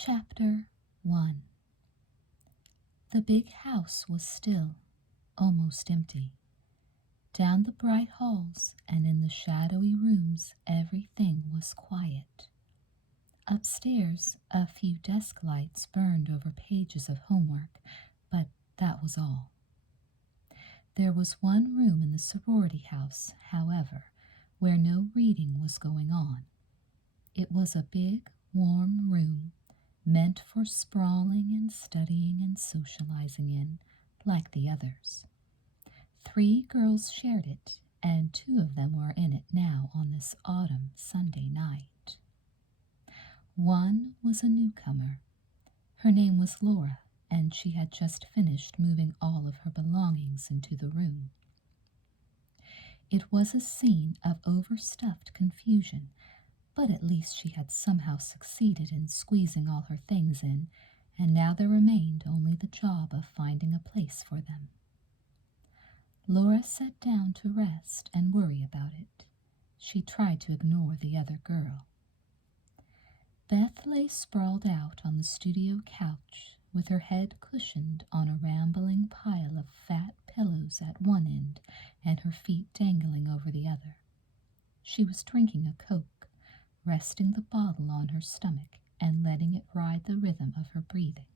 Chapter 1. The big house was still, almost empty. Down the bright halls and in the shadowy rooms everything was quiet. Upstairs, a few desk lights burned over pages of homework, but that was all. There was one room in the sorority house, however, where no reading was going on. It was a big, warm room, meant for sprawling and studying and socializing in, like the others. 3 girls shared it, and 2 of them were in it now on this autumn Sunday night. One was a newcomer. Her name was Laura, and she had just finished moving all of her belongings into the room. It was a scene of overstuffed confusion, but at least she had somehow succeeded in squeezing all her things in, and now there remained only the job of finding a place for them. Laura sat down to rest and worry about it. She tried to ignore the other girl. Beth lay sprawled out on the studio couch, with her head cushioned on a rambling pile of fat pillows at one end and her feet dangling over the other. She was drinking a Coke, resting the bottle on her stomach and letting it ride the rhythm of her breathing.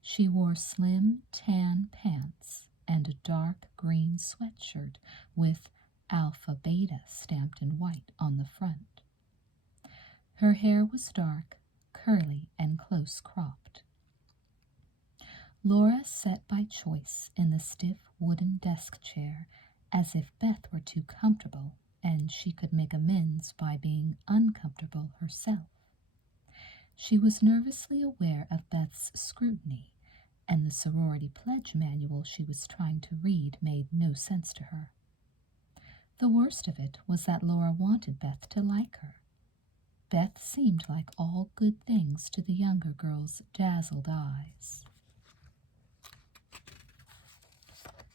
She wore slim tan pants and a dark green sweatshirt with Alpha Beta stamped in white on the front. Her hair was dark, curly, and close cropped. Laura sat by choice in the stiff wooden desk chair, as if Beth were too comfortable and she could make amends by being uncomfortable herself. She was nervously aware of Beth's scrutiny, and the sorority pledge manual she was trying to read made no sense to her. The worst of it was that Laura wanted Beth to like her. Beth seemed like all good things to the younger girl's dazzled eyes.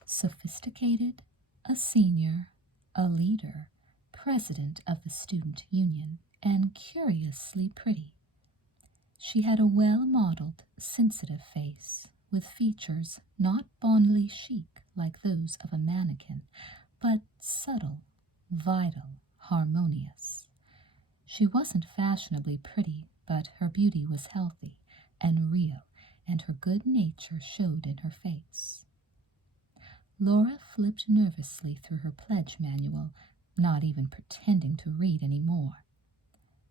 Sophisticated, a senior, a leader, president of the student union, and curiously pretty. She had a well-modeled, sensitive face, with features not bonly chic like those of a mannequin, but subtle, vital, harmonious. She wasn't fashionably pretty, but her beauty was healthy and real, and her good nature showed in her face. Laura flipped nervously through her pledge manual, not even pretending to read any more.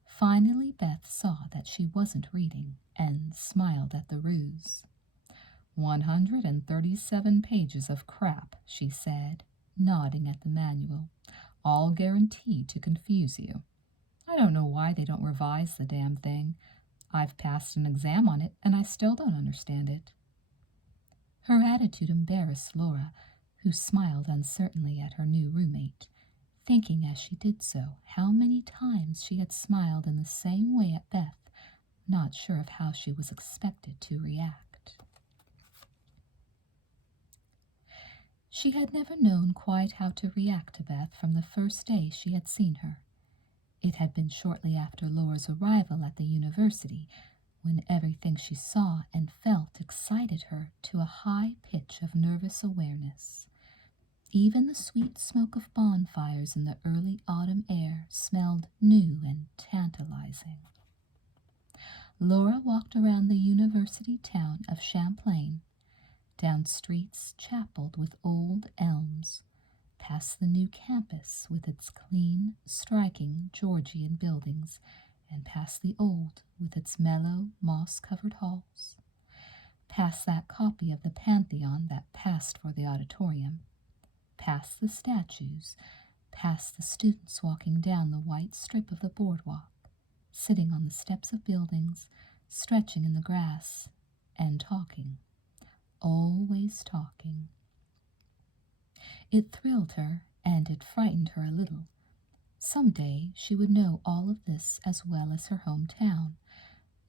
Finally, Beth saw that she wasn't reading and smiled at the ruse. 137 pages of crap, she said, nodding at the manual, all guaranteed to confuse you. I don't know why they don't revise the damn thing. I've passed an exam on it, and I still don't understand it. Her attitude embarrassed Laura, who smiled uncertainly at her new roommate, thinking as she did so how many times she had smiled in the same way at Beth, not sure of how she was expected to react. She had never known quite how to react to Beth from the first day she had seen her. It had been shortly after Laura's arrival at the university, when everything she saw and felt excited her to a high pitch of nervous awareness. Even the sweet smoke of bonfires in the early autumn air smelled new and tantalizing. Laura walked around the university town of Champlain, down streets chapeled with old elms, past the new campus with its clean, striking Georgian buildings, and past the old with its mellow, moss-covered halls, past that copy of the Pantheon that passed for the auditorium, past the statues, past the students walking down the white strip of the boardwalk, sitting on the steps of buildings, stretching in the grass, and talking, always talking. It thrilled her, and it frightened her a little. Some day she would know all of this as well as her hometown,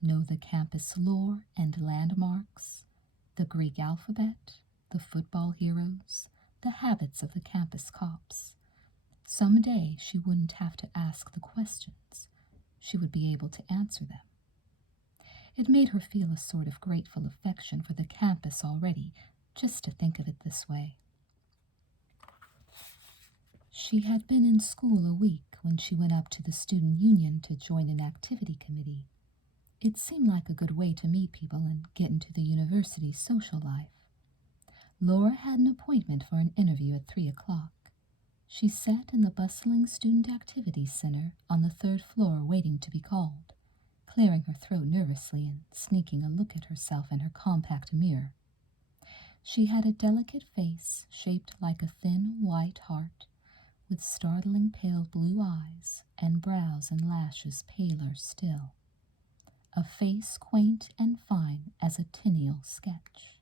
know the campus lore and landmarks, the Greek alphabet, the football heroes, the habits of the campus cops. Some day she wouldn't have to ask the questions. She would be able to answer them. It made her feel a sort of grateful affection for the campus already, just to think of it this way. She had been in school a week when she went up to the student union to join an activity committee. It seemed like a good way to meet people and get into the university's social life. Laura had an appointment for an interview at 3 o'clock. She sat in the bustling student activities center on the 3rd floor waiting to be called, clearing her throat nervously and sneaking a look at herself in her compact mirror. She had a delicate face shaped like a thin white heart, with startling pale blue eyes and brows and lashes paler still. A face quaint and fine as a Tenniel sketch.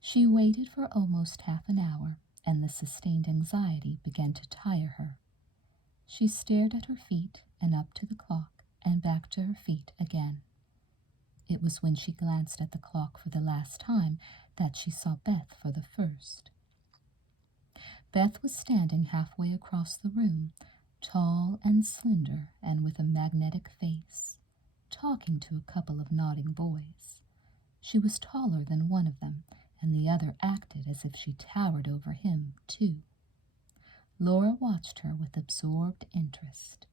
She waited for almost half an hour, and the sustained anxiety began to tire her. She stared at her feet and up to the clock and back to her feet again. It was when she glanced at the clock for the last time that she saw Beth for the first. Beth was standing halfway across the room, tall and slender and with a magnetic face, talking to a couple of nodding boys. She was taller than one of them, and the other acted as if she towered over him, too. Laura watched her with absorbed interest.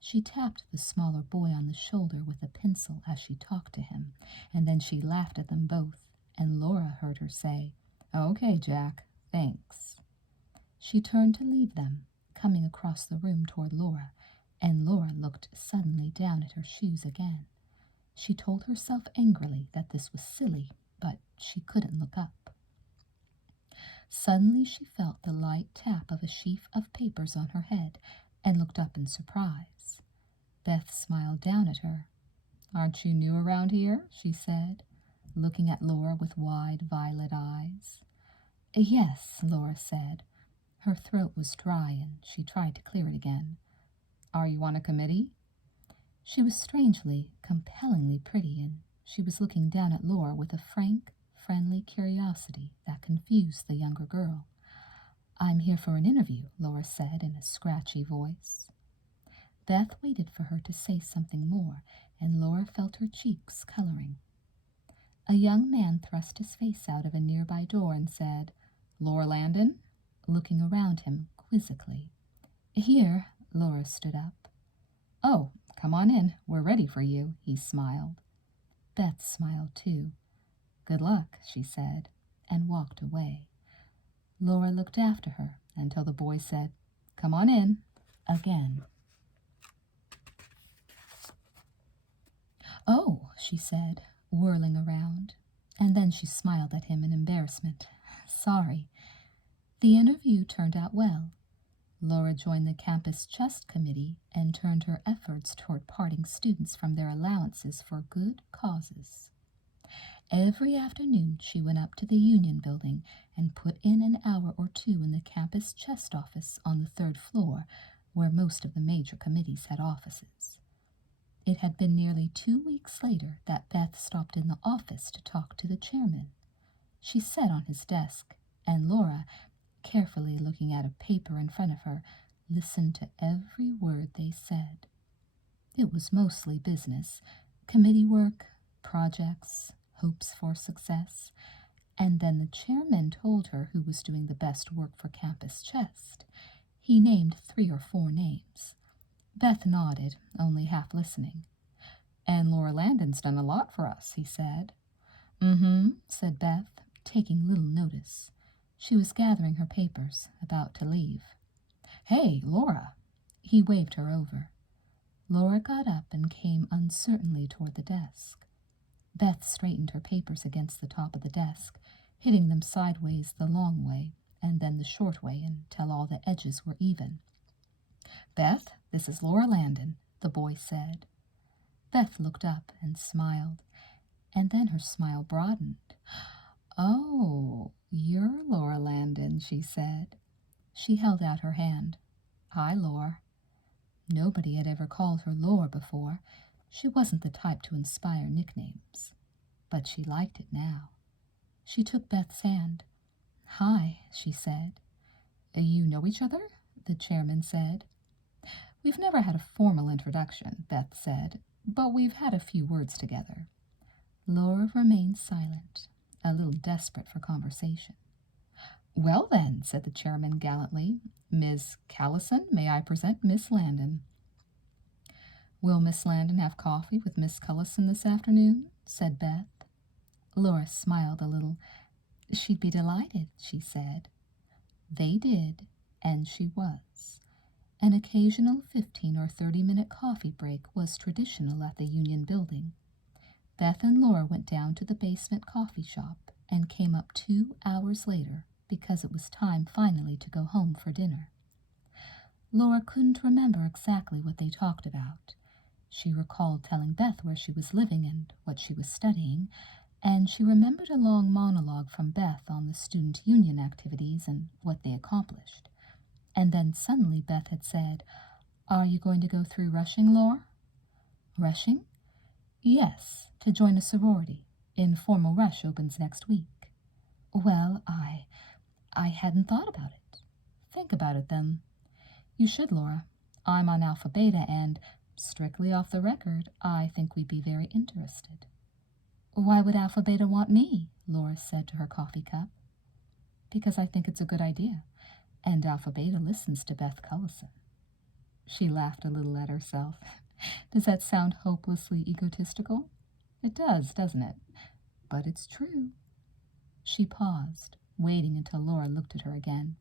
She tapped the smaller boy on the shoulder with a pencil as she talked to him, and then she laughed at them both, and Laura heard her say, "Okay, Jack, thanks." She turned to leave them, coming across the room toward Laura, and Laura looked suddenly down at her shoes again. She told herself angrily that this was silly, but she couldn't look up. Suddenly she felt the light tap of a sheaf of papers on her head and looked up in surprise. Beth smiled down at her. "Aren't you new around here?" she said, looking at Laura with wide violet eyes. "Yes," Laura said. Her throat was dry and she tried to clear it again. "Are you on a committee?" She was strangely, compellingly pretty, and she was looking down at Laura with a frank, friendly curiosity that confused the younger girl. "I'm here for an interview," Laura said in a scratchy voice. Beth waited for her to say something more, and Laura felt her cheeks coloring. A young man thrust his face out of a nearby door and said, "Laura Landon?" looking around him quizzically. "Here," Laura stood up. "Oh, come on in. We're ready for you," he smiled. Beth smiled too. "Good luck," she said, and walked away. Laura looked after her until the boy said, "Come on in," again. "Oh," she said, whirling around, and then she smiled at him in embarrassment. "Sorry." The interview turned out well. Laura joined the campus chest committee and turned her efforts toward parting students from their allowances for good causes. Every afternoon she went up to the union building and put in an hour or two in the campus chest office on the 3rd floor, where most of the major committees had offices. It had been nearly 2 weeks later that Beth stopped in the office to talk to the chairman. She sat on his desk, and Laura, carefully looking at a paper in front of her, listened to every word they said. It was mostly business, committee work, projects, hopes for success, and then the chairman told her who was doing the best work for Campus Chest. He named 3 or 4 names. Beth nodded, only half listening. And Laura Landon's done a lot for us, he said. Mm-hmm, said Beth, taking little notice. She was gathering her papers, about to leave. Hey, Laura! He waved her over. Laura got up and came uncertainly toward the desk. Beth straightened her papers against the top of the desk, hitting them sideways the long way, and then the short way until all the edges were even. Beth, this is Laura Landon, the boy said. Beth looked up and smiled, and then her smile broadened. Oh, you're Laura Landon, she said. She held out her hand. Hi, Laura. Nobody had ever called her Laura before. She wasn't the type to inspire nicknames. But she liked it now. She took Beth's hand. Hi, she said. You know each other? The chairman said. We've never had a formal introduction, Beth said, but we've had a few words together. Laura remained silent, a little desperate for conversation. Well then, said the chairman gallantly, Miss Callison, may I present Miss Landon? Will Miss Landon have coffee with Miss Callison this afternoon? Said Beth. Laura smiled a little. She'd be delighted, she said. They did, and she was. An occasional 15 or 30-minute coffee break was traditional at the Union Building. Beth and Laura went down to the basement coffee shop and came up 2 hours later because it was time finally to go home for dinner. Laura couldn't remember exactly what they talked about. She recalled telling Beth where she was living and what she was studying, and she remembered a long monologue from Beth on the student union activities and what they accomplished. And then suddenly Beth had said, Are you going to go through rushing, Laura? Rushing? Yes, to join a sorority. Informal rush opens next week. Well, I hadn't thought about it. Think about it, then. You should, Laura. I'm on Alpha Beta, and, strictly off the record, I think we'd be very interested. Why would Alpha Beta want me? Laura said to her coffee cup. Because I think it's a good idea, and Alpha Beta listens to Beth Cullison. She laughed a little at herself. Does that sound hopelessly egotistical? It does, doesn't it? But it's true. She paused, waiting until Laura looked at her again.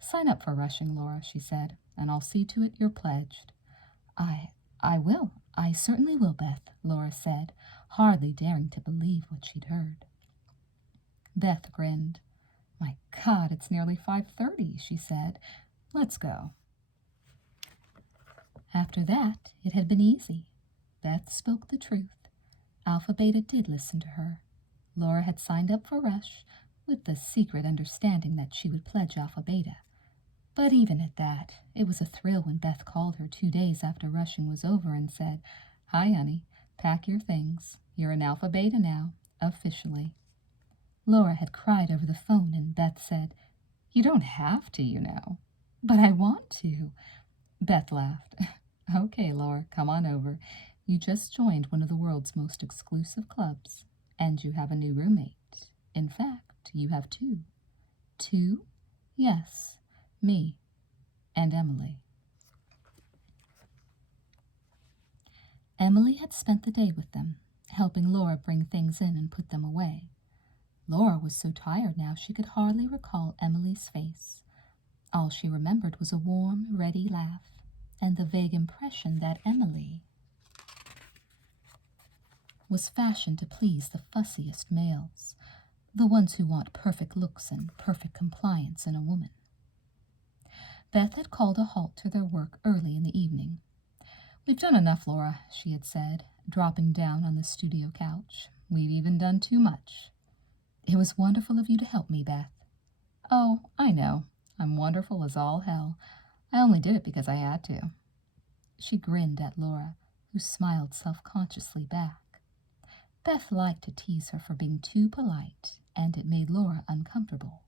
Sign up for rushing, Laura, she said, and I'll see to it you're pledged. I will. I certainly will, Beth, Laura said, hardly daring to believe what she'd heard. Beth grinned. My God, it's nearly 5:30, she said. Let's go. After that, it had been easy. Beth spoke the truth. Alpha Beta did listen to her. Laura had signed up for Rush, with the secret understanding that she would pledge Alpha Beta. But even at that, it was a thrill when Beth called her 2 days after rushing was over and said, Hi, honey, pack your things. You're an Alpha Beta now, officially. Laura had cried over the phone, and Beth said, You don't have to, you know. But I want to. Beth laughed. Okay, Laura, come on over. You just joined one of the world's most exclusive clubs, and you have a new roommate. In fact, you have 2. 2? Yes, me and Emily. Emily had spent the day with them, helping Laura bring things in and put them away. Laura was so tired now she could hardly recall Emily's face. All she remembered was a warm, ready laugh, and the vague impression that Emily was fashioned to please the fussiest males, the ones who want perfect looks and perfect compliance in a woman. Beth had called a halt to their work early in the evening. We've done enough, Laura, she had said, dropping down on the studio couch. We've even done too much. It was wonderful of you to help me, Beth. Oh, I know. I'm wonderful as all hell. I only did it because I had to. She grinned at Laura, who smiled self-consciously back. Beth liked to tease her for being too polite, and it made Laura uncomfortable.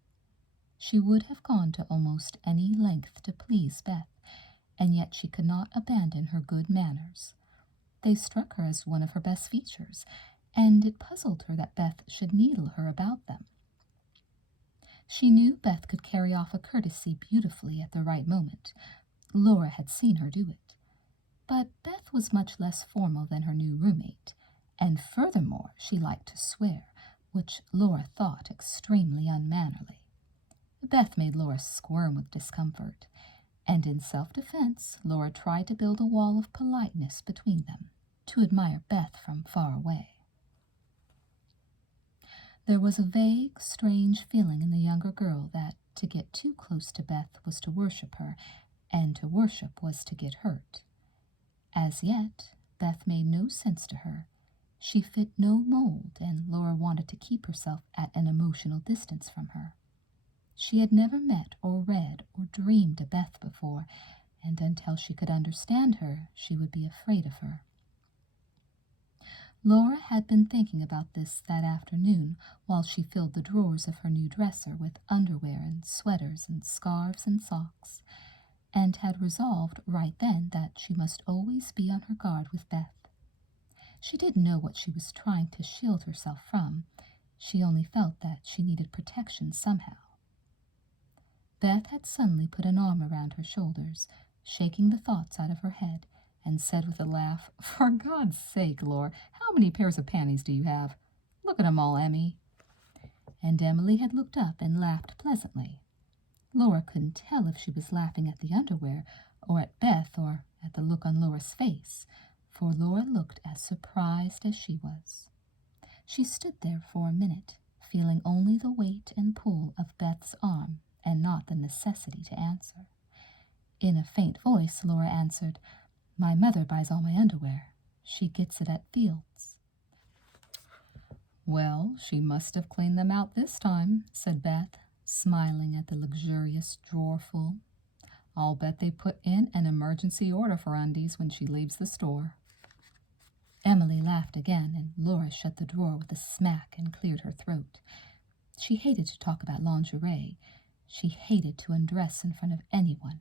She would have gone to almost any length to please Beth, and yet she could not abandon her good manners. They struck her as one of her best features, and it puzzled her that Beth should needle her about them. She knew Beth could carry off a courtesy beautifully at the right moment. Laura had seen her do it. But Beth was much less formal than her new roommate, and furthermore she liked to swear, which Laura thought extremely unmannerly. Beth made Laura squirm with discomfort, and in self-defense Laura tried to build a wall of politeness between them, to admire Beth from far away. There was a vague, strange feeling in the younger girl that to get too close to Beth was to worship her, and to worship was to get hurt. As yet, Beth made no sense to her. She fit no mold, and Laura wanted to keep herself at an emotional distance from her. She had never met or read or dreamed of Beth before, and until she could understand her, she would be afraid of her. Laura had been thinking about this that afternoon while she filled the drawers of her new dresser with underwear and sweaters and scarves and socks, and had resolved right then that she must always be on her guard with Beth. She didn't know what she was trying to shield herself from. She only felt that she needed protection somehow. Beth had suddenly put an arm around her shoulders, shaking the thoughts out of her head, and said with a laugh, "For God's sake, Laura, how many pairs of panties do you have? Look at 'em all, Emmy." And Emily had looked up and laughed pleasantly. Laura couldn't tell if she was laughing at the underwear, or at Beth, or at the look on Laura's face, for Laura looked as surprised as she was. She stood there for a minute, feeling only the weight and pull of Beth's arm, and not the necessity to answer. In a faint voice, Laura answered, "My mother buys all my underwear. She gets it at Field's." "Well, she must have cleaned them out this time," said Beth, smiling at the luxurious drawerful. "I'll bet they put in an emergency order for undies when she leaves the store." Emily laughed again, and Laura shut the drawer with a smack and cleared her throat. She hated to talk about lingerie. She hated to undress in front of anyone.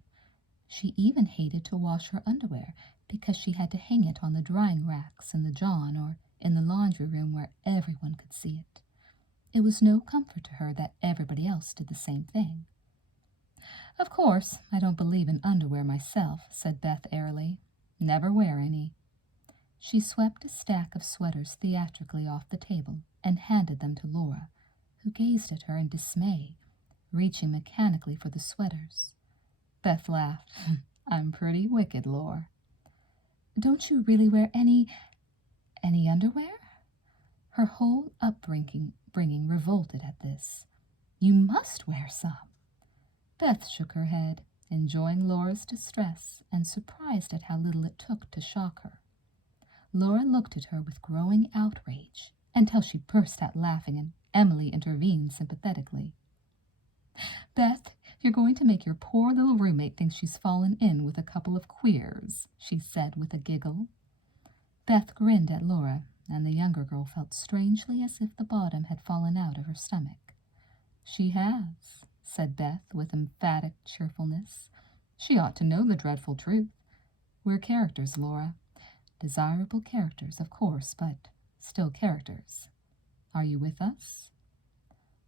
She even hated to wash her underwear because she had to hang it on the drying racks in the john or in the laundry room where everyone could see it. It was no comfort to her that everybody else did the same thing. "Of course, I don't believe in underwear myself," said Beth airily. "Never wear any." She swept a stack of sweaters theatrically off the table and handed them to Laura, who gazed at her in dismay, reaching mechanically for the sweaters. Beth laughed. "I'm pretty wicked, Laura." "Don't you really wear any underwear?" Her whole upbringing revolted at this. "You must wear some." Beth shook her head, enjoying Laura's distress and surprised at how little it took to shock her. Laura looked at her with growing outrage until she burst out laughing, and Emily intervened sympathetically. "Beth, you're going to make your poor little roommate think she's fallen in with a couple of queers," she said with a giggle. Beth grinned at Laura, and the younger girl felt strangely as if the bottom had fallen out of her stomach. "She has," said Beth with emphatic cheerfulness. "She ought to know the dreadful truth. We're characters, Laura. Desirable characters, of course, but still characters. Are you with us?"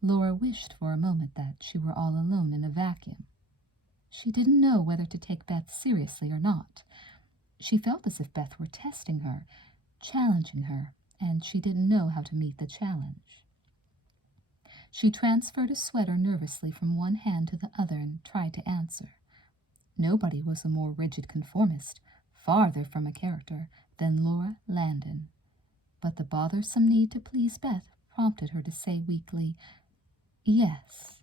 Laura wished for a moment that she were all alone in a vacuum. She didn't know whether to take Beth seriously or not. She felt as if Beth were testing her, challenging her, and she didn't know how to meet the challenge. She transferred a sweater nervously from one hand to the other and tried to answer. Nobody was a more rigid conformist, farther from a character, than Laura Landon. But the bothersome need to please Beth prompted her to say weakly, "Yes."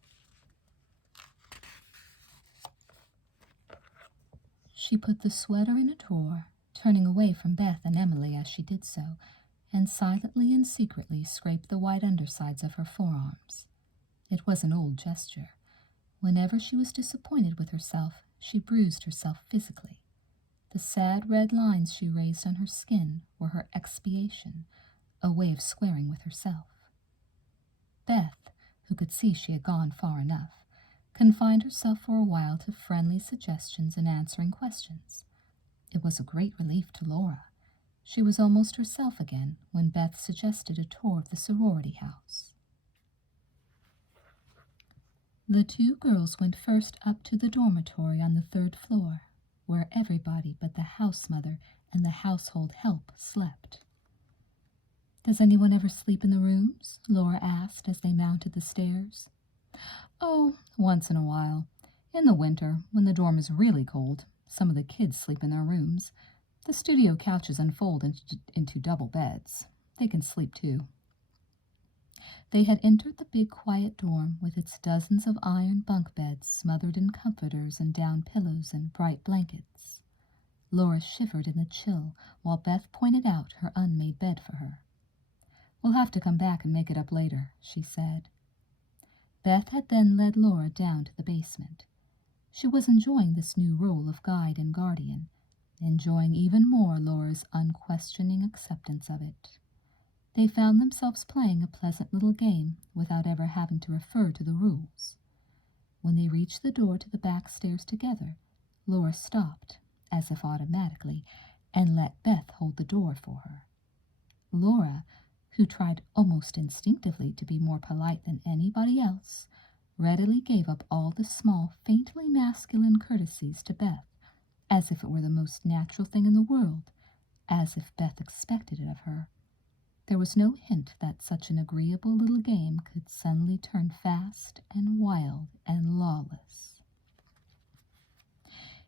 She put the sweater in a drawer, turning away from Beth and Emily as she did so, and silently and secretly scraped the white undersides of her forearms. It was an old gesture. Whenever she was disappointed with herself, she bruised herself physically. The sad red lines she raised on her skin were her expiation, a way of squaring with herself. Beth, who could see she had gone far enough, confined herself for a while to friendly suggestions and answering questions. It was a great relief to Laura. She was almost herself again when Beth suggested a tour of the sorority house. The two girls went first up to the dormitory on the 3rd floor, where everybody but the house mother and the household help slept. "Does anyone ever sleep in the rooms?" Laura asked as they mounted the stairs. "Oh, once in a while. In the winter, when the dorm is really cold, some of the kids sleep in their rooms. The studio couches unfold into double beds. They can sleep too." They had entered the big quiet dorm with its dozens of iron bunk beds smothered in comforters and down pillows and bright blankets. Laura shivered in the chill while Beth pointed out her unmade bed for her. "We'll have to come back and make it up later," she said. Beth had then led Laura down to the basement. She was enjoying this new role of guide and guardian, enjoying even more Laura's unquestioning acceptance of it. They found themselves playing a pleasant little game without ever having to refer to the rules. When they reached the door to the back stairs together, Laura stopped, as if automatically, and let Beth hold the door for her. Laura, who tried almost instinctively to be more polite than anybody else, readily gave up all the small, faintly masculine courtesies to Beth, as if it were the most natural thing in the world, as if Beth expected it of her. There was no hint that such an agreeable little game could suddenly turn fast and wild and lawless.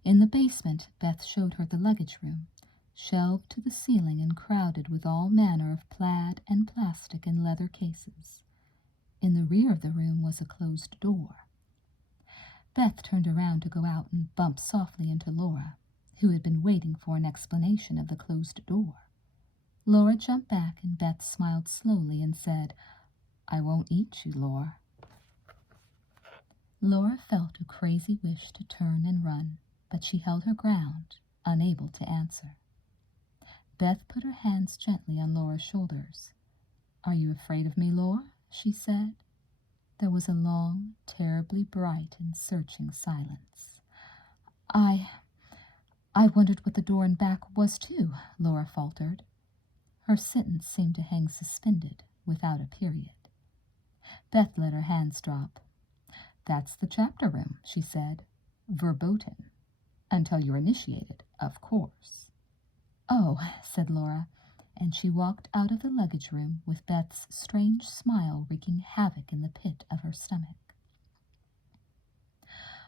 In the basement, Beth showed her the luggage room, shelved to the ceiling and crowded with all manner of plaid and plastic and leather cases. In the rear of the room was a closed door. Beth turned around to go out and bumped softly into Laura, who had been waiting for an explanation of the closed door. Laura jumped back, and Beth smiled slowly and said, "I won't eat you, Laura." Laura felt a crazy wish to turn and run, but she held her ground, unable to answer. Beth put her hands gently on Laura's shoulders. "Are you afraid of me, Laura?" she said. There was a long, terribly bright and searching silence. I wondered what the door in back was too," Laura faltered. Her sentence seemed to hang suspended, without a period. Beth let her hands drop. "That's the chapter room," she said, verboten. "Until you're initiated, of course." "Oh," said Laura, and she walked out of the luggage room with Beth's strange smile wreaking havoc in the pit of her stomach.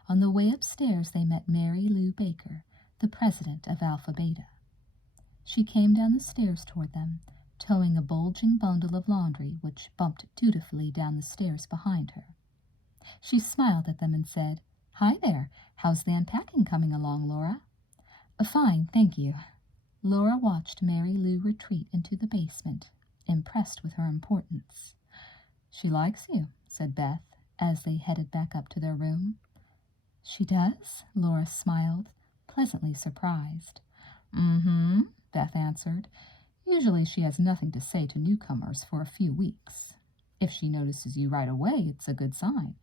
On the way upstairs they met Mary Lou Baker, the president of Alpha Beta. She came down the stairs toward them, towing a bulging bundle of laundry which bumped dutifully down the stairs behind her. She smiled at them and said, "Hi there, how's the unpacking coming along, Laura?" "Fine, thank you." Laura watched Mary Lou retreat into the basement, impressed with her importance. "She likes you," said Beth, as they headed back up to their room. "She does?" Laura smiled, pleasantly surprised. "Mm-hmm," Beth answered. "Usually she has nothing to say to newcomers for a few weeks. If she notices you right away, it's a good sign.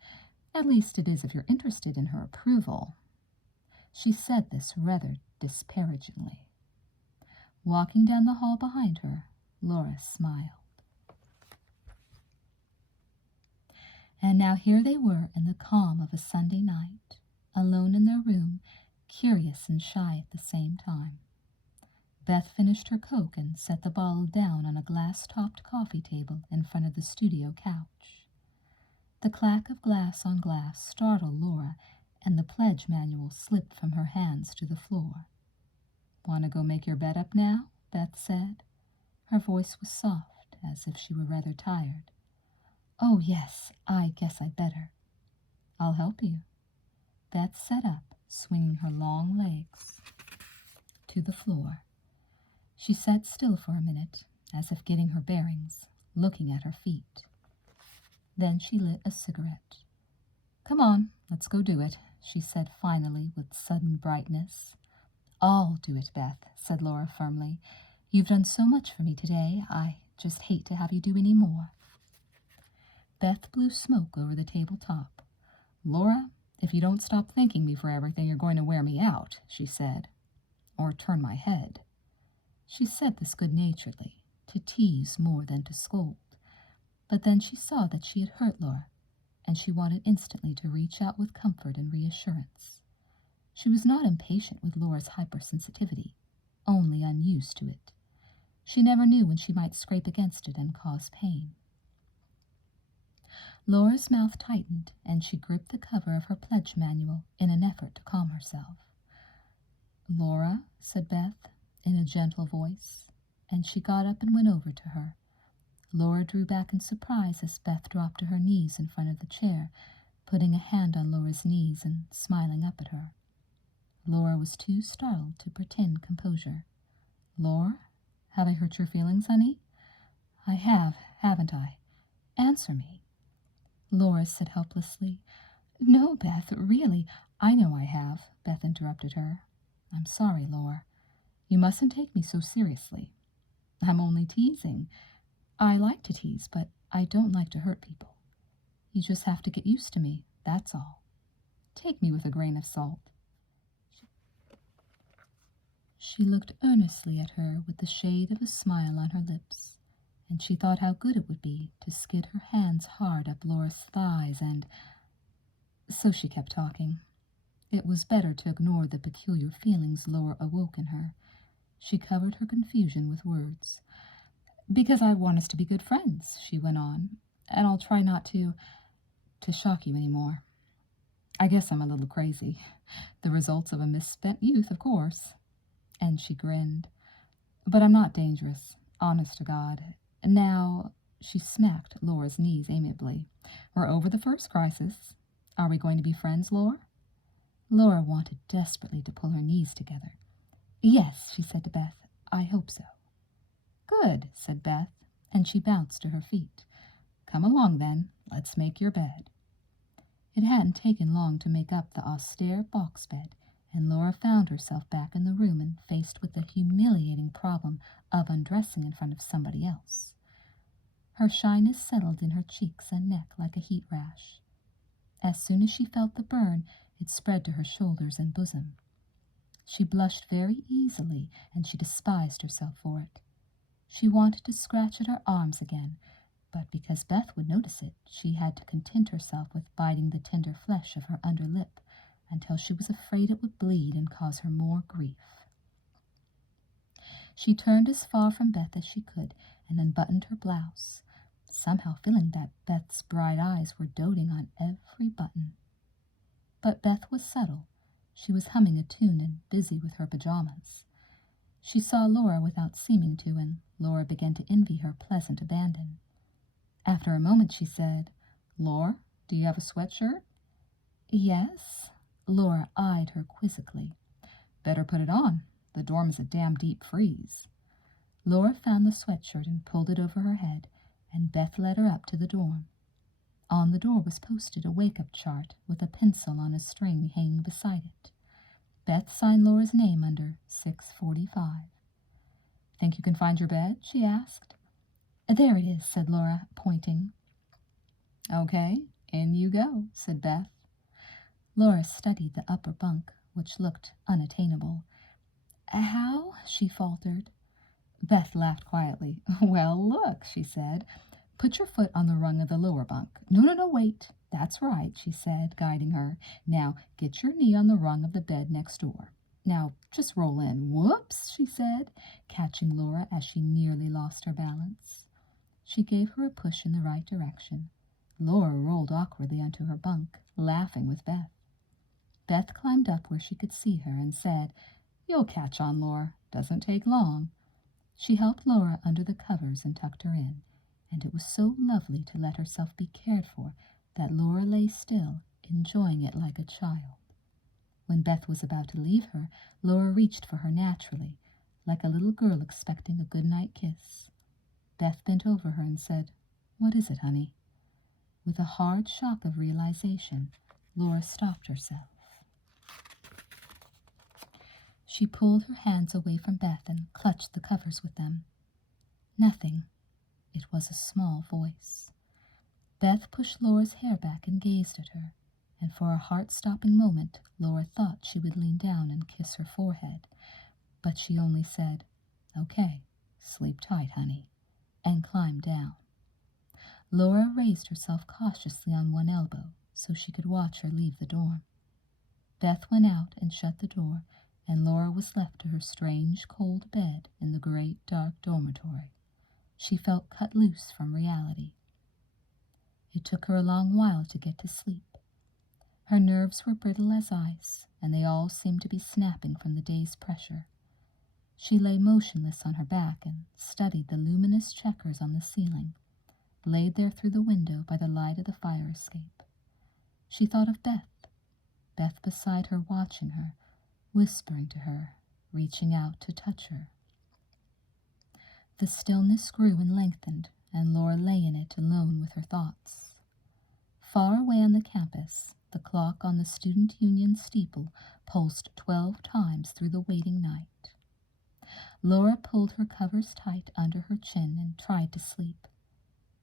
At least it is if you're interested in her approval." She said this rather disparagingly. Walking down the hall behind her, Laura smiled. And now here they were in the calm of a Sunday night, alone in their room, curious and shy at the same time. Beth finished her Coke and set the bottle down on a glass-topped coffee table in front of the studio couch. The clack of glass on glass startled Laura, and the pledge manual slipped from her hands to the floor. "Want to go make your bed up now?" Beth said. Her voice was soft, as if she were rather tired. "Oh, yes, I guess I'd better." "I'll help you." Beth sat up, swinging her long legs to the floor. She sat still for a minute, as if getting her bearings, looking at her feet. Then she lit a cigarette. "Come on, let's go do it," she said finally with sudden brightness. "I'll do it, Beth," said Laura firmly. "You've done so much for me today, I just hate to have you do any more." Beth blew smoke over the tabletop. "Laura, if you don't stop thanking me for everything, you're going to wear me out," she said. "Or turn my head." She said this good-naturedly, to tease more than to scold. But then she saw that she had hurt Laura, and she wanted instantly to reach out with comfort and reassurance. She was not impatient with Laura's hypersensitivity, only unused to it. She never knew when she might scrape against it and cause pain. Laura's mouth tightened, and she gripped the cover of her pledge manual in an effort to calm herself. "Laura," said Beth, in a gentle voice, and she got up and went over to her. Laura drew back in surprise as Beth dropped to her knees in front of the chair, putting a hand on Laura's knees and smiling up at her. Laura was too startled to pretend composure. "Laura, have I hurt your feelings, honey?" "I have, haven't I? Answer me." Laura said helplessly. "No, Beth, really, I know I have," Beth interrupted her. "I'm sorry, Laura. You mustn't take me so seriously. I'm only teasing. I like to tease, but I don't like to hurt people. You just have to get used to me, that's all. Take me with a grain of salt." She looked earnestly at her with the shade of a smile on her lips, and she thought how good it would be to skid her hands hard up Laura's thighs and... So she kept talking. It was better to ignore the peculiar feelings Laura awoke in her. She covered her confusion with words. "Because I want us to be good friends," she went on, "and I'll try not to shock you anymore. I guess I'm a little crazy. The results of a misspent youth, of course." And she grinned. "But I'm not dangerous, honest to God. Now," she smacked Laura's knees amiably, "we're over the first crisis. Are we going to be friends, Laura?" Laura wanted desperately to pull her knees together. "Yes," she said to Beth, "I hope so." "Good," said Beth, and she bounced to her feet. "Come along, then. Let's make your bed." It hadn't taken long to make up the austere box bed, and Laura found herself back in the room and faced with the humiliating problem of undressing in front of somebody else. Her shyness settled in her cheeks and neck like a heat rash. As soon as she felt the burn, it spread to her shoulders and bosom. She blushed very easily, and she despised herself for it. She wanted to scratch at her arms again, but because Beth would notice it, she had to content herself with biting the tender flesh of her under lip until she was afraid it would bleed and cause her more grief. She turned as far from Beth as she could and unbuttoned her blouse, somehow feeling that Beth's bright eyes were doting on every button. But Beth was subtle. She was humming a tune and busy with her pajamas. She saw Laura without seeming to, and Laura began to envy her pleasant abandon. After a moment she said, "Laura, do you have a sweatshirt?" "Yes." Laura eyed her quizzically. "Better put it on. The dorm is a damn deep freeze." Laura found the sweatshirt and pulled it over her head, and Beth led her up to the dorm. On the door was posted a wake-up chart with a pencil on a string hanging beside it. Beth signed Laura's name under 6:45. "Think you can find your bed?" she asked. "There it is," said Laura, pointing. "Okay, in you go," said Beth. Laura studied the upper bunk, which looked unattainable. "How?" she faltered. Beth laughed quietly. "Well, look," she said. "Put your foot on the rung of the lower bunk. No, wait. That's right," she said, guiding her. "Now, get your knee on the rung of the bed next door. Now, just roll in. Whoops," she said, catching Laura as she nearly lost her balance. She gave her a push in the right direction. Laura rolled awkwardly onto her bunk, laughing with Beth. Beth climbed up where she could see her and said, "You'll catch on, Laura. Doesn't take long." She helped Laura under the covers and tucked her in, and it was so lovely to let herself be cared for that Laura lay still, enjoying it like a child. When Beth was about to leave her, Laura reached for her naturally, like a little girl expecting a good-night kiss. Beth bent over her and said, "What is it, honey?" With a hard shock of realization, Laura stopped herself. She pulled her hands away from Beth and clutched the covers with them. "Nothing." It was a small voice. Beth pushed Laura's hair back and gazed at her, and for a heart-stopping moment Laura thought she would lean down and kiss her forehead. But she only said, "Okay, sleep tight, honey," and climbed down. Laura raised herself cautiously on one elbow so she could watch her leave the dorm. Beth went out and shut the door, and Laura was left to her strange, cold bed in the great, dark dormitory. She felt cut loose from reality. It took her a long while to get to sleep. Her nerves were brittle as ice, and they all seemed to be snapping from the day's pressure. She lay motionless on her back and studied the luminous checkers on the ceiling, laid there through the window by the light of the fire escape. She thought of Beth, Beth beside her watching her, whispering to her, reaching out to touch her. The stillness grew and lengthened, and Laura lay in it alone with her thoughts. Far away on the campus, the clock on the Student Union steeple pulsed 12 times through the waiting night. Laura pulled her covers tight under her chin and tried to sleep.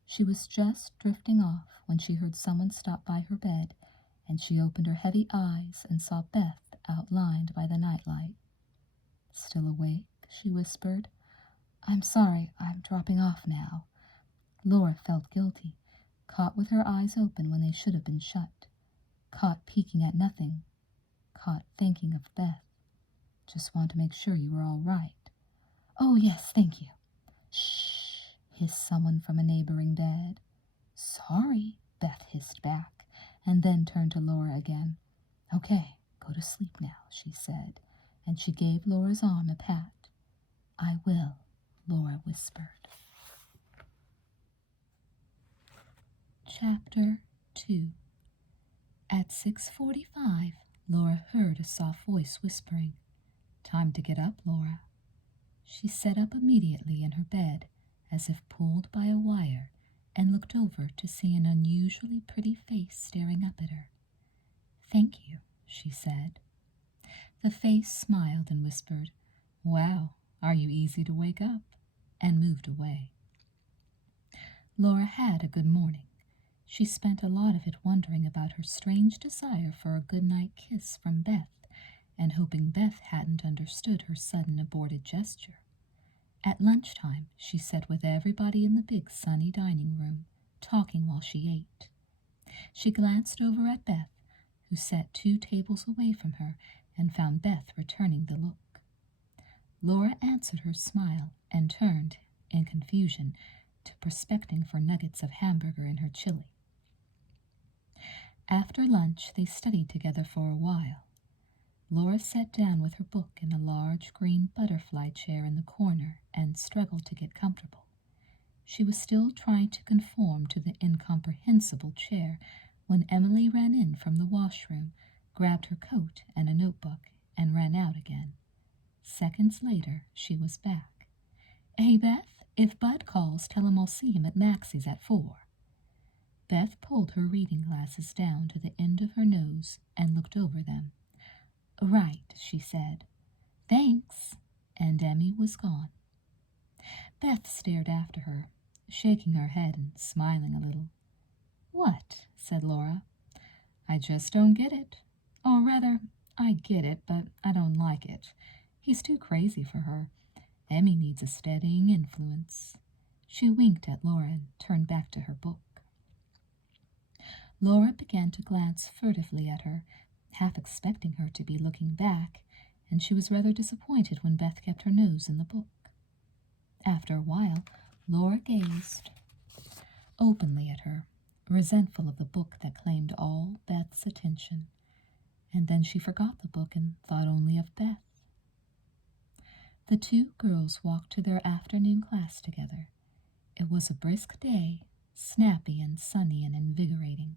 She was just drifting off when she heard someone stop by her bed, and she opened her heavy eyes and saw Beth outlined by the nightlight. "Still awake?" she whispered. "I'm sorry, I'm dropping off now." Laura felt guilty, caught with her eyes open when they should have been shut, caught peeking at nothing, caught thinking of Beth. "Just want to make sure you were all right." "Oh, yes, thank you." "Shh," hissed someone from a neighboring bed. "Sorry," Beth hissed back, and then turned to Laura again. "Okay, go to sleep now," she said, and she gave Laura's arm a pat. "I will," Laura whispered. Chapter 2. At 6:45, Laura heard a soft voice whispering, "Time to get up, Laura." She sat up immediately in her bed, as if pulled by a wire, and looked over to see an unusually pretty face staring up at her. "Thank you," she said. The face smiled and whispered, "Wow, are you easy to wake up?" and moved away. Laura had a good morning. She spent a lot of it wondering about her strange desire for a good-night kiss from Beth, and hoping Beth hadn't understood her sudden aborted gesture. At lunchtime, she sat with everybody in the big sunny dining room, talking while she ate. She glanced over at Beth, who sat 2 tables away from her, and found Beth returning the look. Laura answered her smile and turned, in confusion, to prospecting for nuggets of hamburger in her chili. After lunch, they studied together for a while. Laura sat down with her book in a large green butterfly chair in the corner and struggled to get comfortable. She was still trying to conform to the incomprehensible chair when Emily ran in from the washroom, grabbed her coat and a notebook, and ran out again. Seconds later, she was back. "Hey, Beth, if Bud calls, tell him I'll see him at Maxie's at 4. Beth pulled her reading glasses down to the end of her nose and looked over them. "Right," she said. "Thanks," and Emmy was gone. Beth stared after her, shaking her head and smiling a little. "What?" said Laura. "I just don't get it. Or rather, I get it, but I don't like it. He's too crazy for her. Emmy needs a steadying influence." She winked at Laura and turned back to her book. Laura began to glance furtively at her, half expecting her to be looking back, and she was rather disappointed when Beth kept her nose in the book. After a while, Laura gazed openly at her, resentful of the book that claimed all Beth's attention, and then she forgot the book and thought only of Beth. The 2 girls walked to their afternoon class together. It was a brisk day, snappy and sunny and invigorating.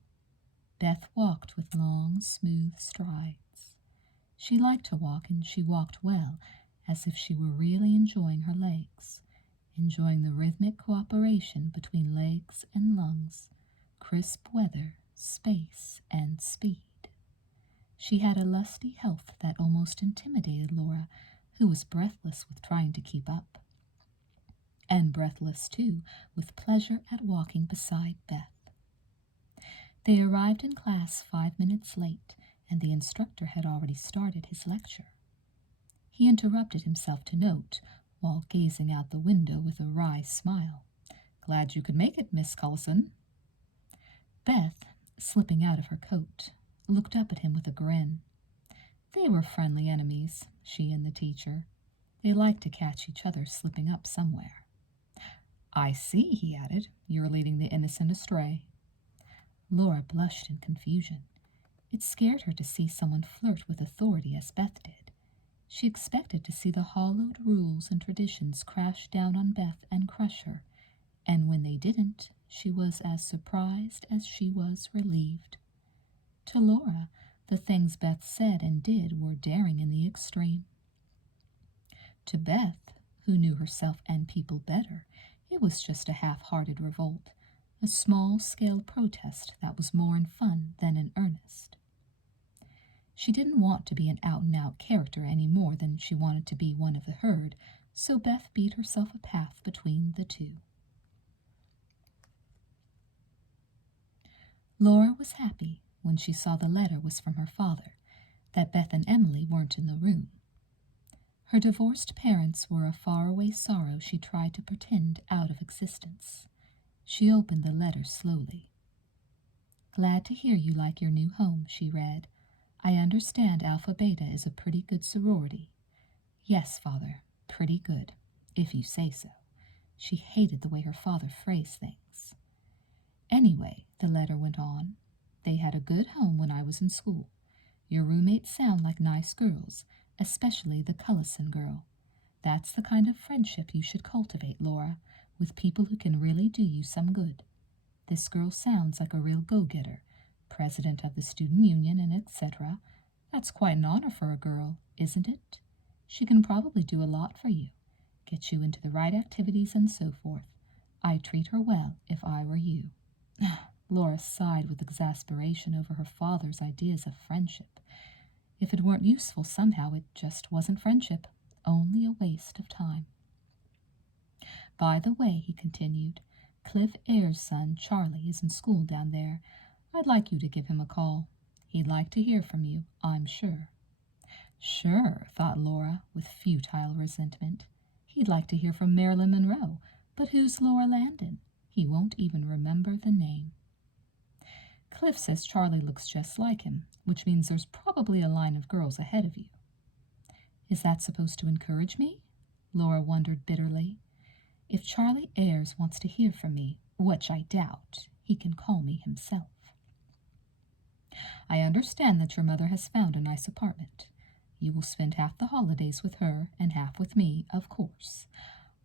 Beth walked with long, smooth strides. She liked to walk, and she walked well, as if she were really enjoying her legs, enjoying the rhythmic cooperation between legs and lungs, crisp weather, space, and speed. She had a lusty health that almost intimidated Laura, who was breathless with trying to keep up, and breathless, too, with pleasure at walking beside Beth. They arrived in class 5 minutes late, and the instructor had already started his lecture. He interrupted himself to note, while gazing out the window with a wry smile, "Glad you could make it, Miss Cullison." Beth, slipping out of her coat, looked up at him with a grin. They were friendly enemies, she and the teacher. They liked to catch each other slipping up somewhere. I see, he added. You're leading the innocent astray. Laura blushed in confusion. It scared her to see someone flirt with authority as Beth did. She expected to see the hollowed rules and traditions crash down on Beth and crush her, and when they didn't, she was as surprised as she was relieved. To Laura, the things Beth said and did were daring in the extreme. To Beth, who knew herself and people better, it was just a half-hearted revolt, a small-scale protest that was more in fun than in earnest. She didn't want to be an out-and-out character any more than she wanted to be one of the herd, so Beth beat herself a path between the two. Laura was happy when she saw the letter was from her father, that Beth and Emily weren't in the room. Her divorced parents were a faraway sorrow she tried to pretend out of existence. She opened the letter slowly. Glad to hear you like your new home, she read. I understand Alpha Beta is a pretty good sorority. Yes, Father, pretty good, if you say so. She hated the way her father phrased things. Anyway, the letter went on, they had a good home when I was in school. Your roommates sound like nice girls, especially the Cullison girl. That's the kind of friendship you should cultivate, Laura, with people who can really do you some good. This girl sounds like a real go-getter, president of the student union and etc. That's quite an honor for a girl, isn't it? She can probably do a lot for you, get you into the right activities and so forth. I'd treat her well if I were you. Laura sighed with exasperation over her father's ideas of friendship. If it weren't useful somehow, it just wasn't friendship, only a waste of time. By the way, he continued, Cliff Ayres' son, Charlie, is in school down there. I'd like you to give him a call. He'd like to hear from you, I'm sure. Sure, thought Laura, with futile resentment. He'd like to hear from Marilyn Monroe, but who's Laura Landon? He won't even remember the name. Cliff says Charlie looks just like him, which means there's probably a line of girls ahead of you. Is that supposed to encourage me? Laura wondered bitterly. If Charlie Ayres wants to hear from me, which I doubt, he can call me himself. I understand that your mother has found a nice apartment. You will spend half the holidays with her and half with me, of course.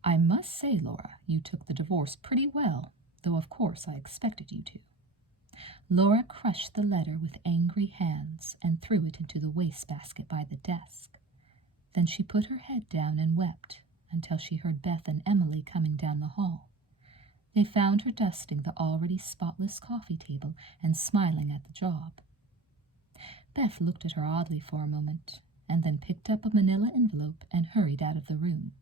I must say, Laura, you took the divorce pretty well, though of course I expected you to. Laura crushed the letter with angry hands and threw it into the wastebasket by the desk. Then she put her head down and wept until she heard Beth and Emily coming down the hall. They found her dusting the already spotless coffee table and smiling at the job. Beth looked at her oddly for a moment, and then picked up a manila envelope and hurried out of the room.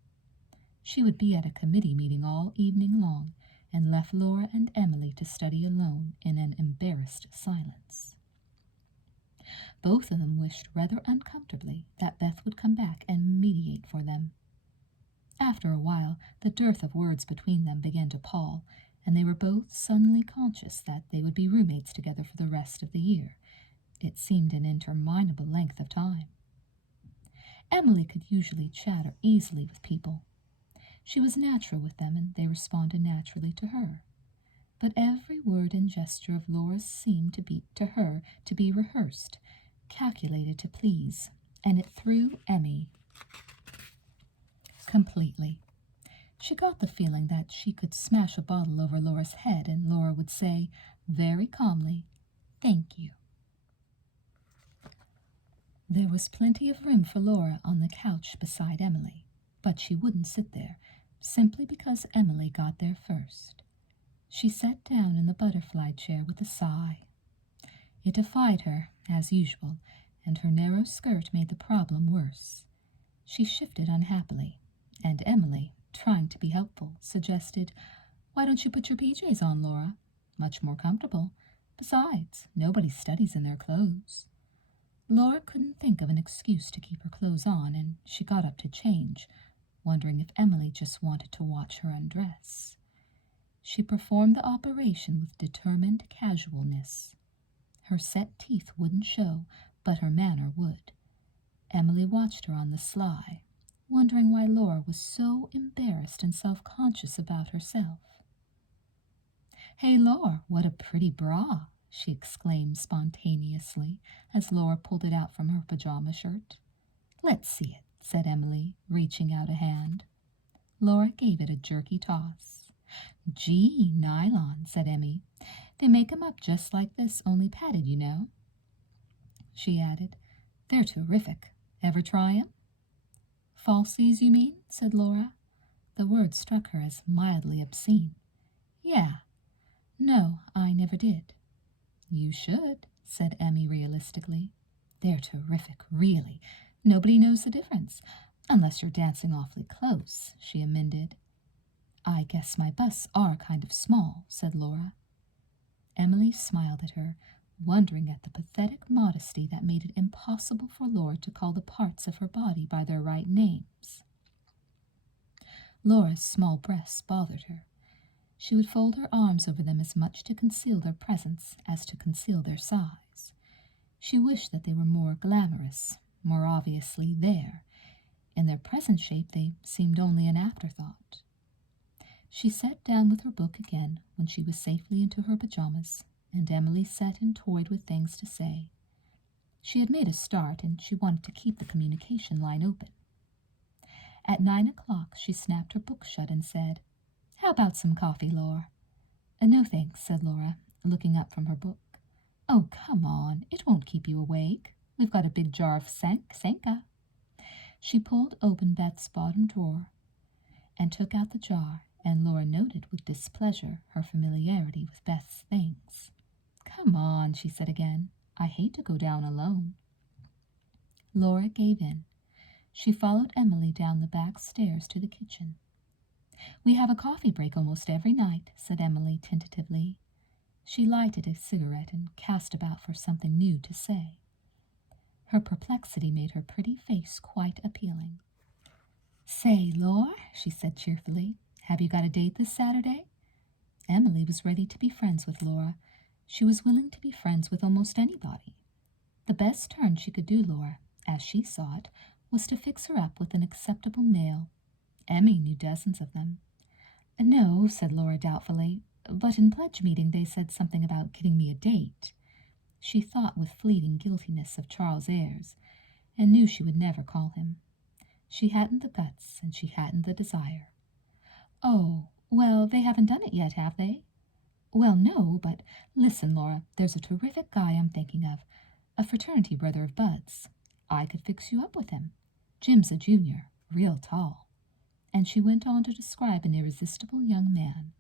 She would be at a committee meeting all evening long, and left Laura and Emily to study alone in an embarrassed silence. Both of them wished rather uncomfortably that Beth would come back and mediate for them. After a while, the dearth of words between them began to pall, and they were both suddenly conscious that they would be roommates together for the rest of the year. It seemed an interminable length of time. Emily could usually chatter easily with people. She was natural with them, and they responded naturally to her. But every word and gesture of Laura's seemed to her to be rehearsed, calculated to please, and it threw Emmy completely. She got the feeling that she could smash a bottle over Laura's head, and Laura would say, very calmly, "Thank you." There was plenty of room for Laura on the couch beside Emily, but she wouldn't sit there, simply because Emily got there first. She sat down in the butterfly chair with a sigh. It defied her, as usual, and her narrow skirt made the problem worse. She shifted unhappily, and Emily, trying to be helpful, suggested, "Why don't you put your PJs on, Laura? Much more comfortable. Besides, nobody studies in their clothes." Laura couldn't think of an excuse to keep her clothes on, and she got up to change, wondering if Emily just wanted to watch her undress. She performed the operation with determined casualness. Her set teeth wouldn't show, but her manner would. Emily watched her on the sly, wondering why Laura was so embarrassed and self-conscious about herself. "Hey, Laura, what a pretty bra!" she exclaimed spontaneously as Laura pulled it out from her pajama shirt. "Let's see it," said Emily, reaching out a hand. Laura gave it a jerky toss. "Gee, nylon," said Emmy. "They make 'em up just like this, only padded, you know." She added, "They're terrific. Ever try 'em?" "Falsies, you mean?" said Laura. The word struck her as mildly obscene. "Yeah. No, I never did." "You should," said Emmy realistically. "They're terrific, really. Nobody knows the difference, unless you're dancing awfully close," she amended. "I guess my busts are kind of small," said Laura. Emily smiled at her, wondering at the pathetic modesty that made it impossible for Laura to call the parts of her body by their right names. Laura's small breasts bothered her. She would fold her arms over them as much to conceal their presence as to conceal their size. She wished that they were more glamorous, more obviously there. In their present shape they seemed only an afterthought. She sat down with her book again when she was safely into her pajamas, and Emily sat and toyed with things to say. She had made a start, and she wanted to keep the communication line open. At 9 o'clock she snapped her book shut and said, "How about some coffee, Laura?" "No, thanks," said Laura, looking up from her book. "Oh, come on, it won't keep you awake. We've got a big jar of Senka." She pulled open Beth's bottom drawer and took out the jar, and Laura noted with displeasure her familiarity with Beth's things. "Come on," she said again. "I hate to go down alone." Laura gave in. She followed Emily down the back stairs to the kitchen. "We have a coffee break almost every night," said Emily tentatively. She lighted a cigarette and cast about for something new to say. Her perplexity made her pretty face quite appealing. "Say, Laura," she said cheerfully, "have you got a date this Saturday?" Emily was ready to be friends with Laura. She was willing to be friends with almost anybody. The best turn she could do Laura, as she saw it, was to fix her up with an acceptable male. Emmy knew dozens of them. "No," said Laura doubtfully, "but in pledge meeting they said something about getting me a date." She thought with fleeting guiltiness of Charles Ayres, and knew she would never call him. She hadn't the guts, and she hadn't the desire. "Oh, well, they haven't done it yet, have they?" "Well, no, but listen, Laura, there's a terrific guy I'm thinking of, a fraternity brother of Bud's. I could fix you up with him. Jim's a junior, real tall." And she went on to describe an irresistible young man.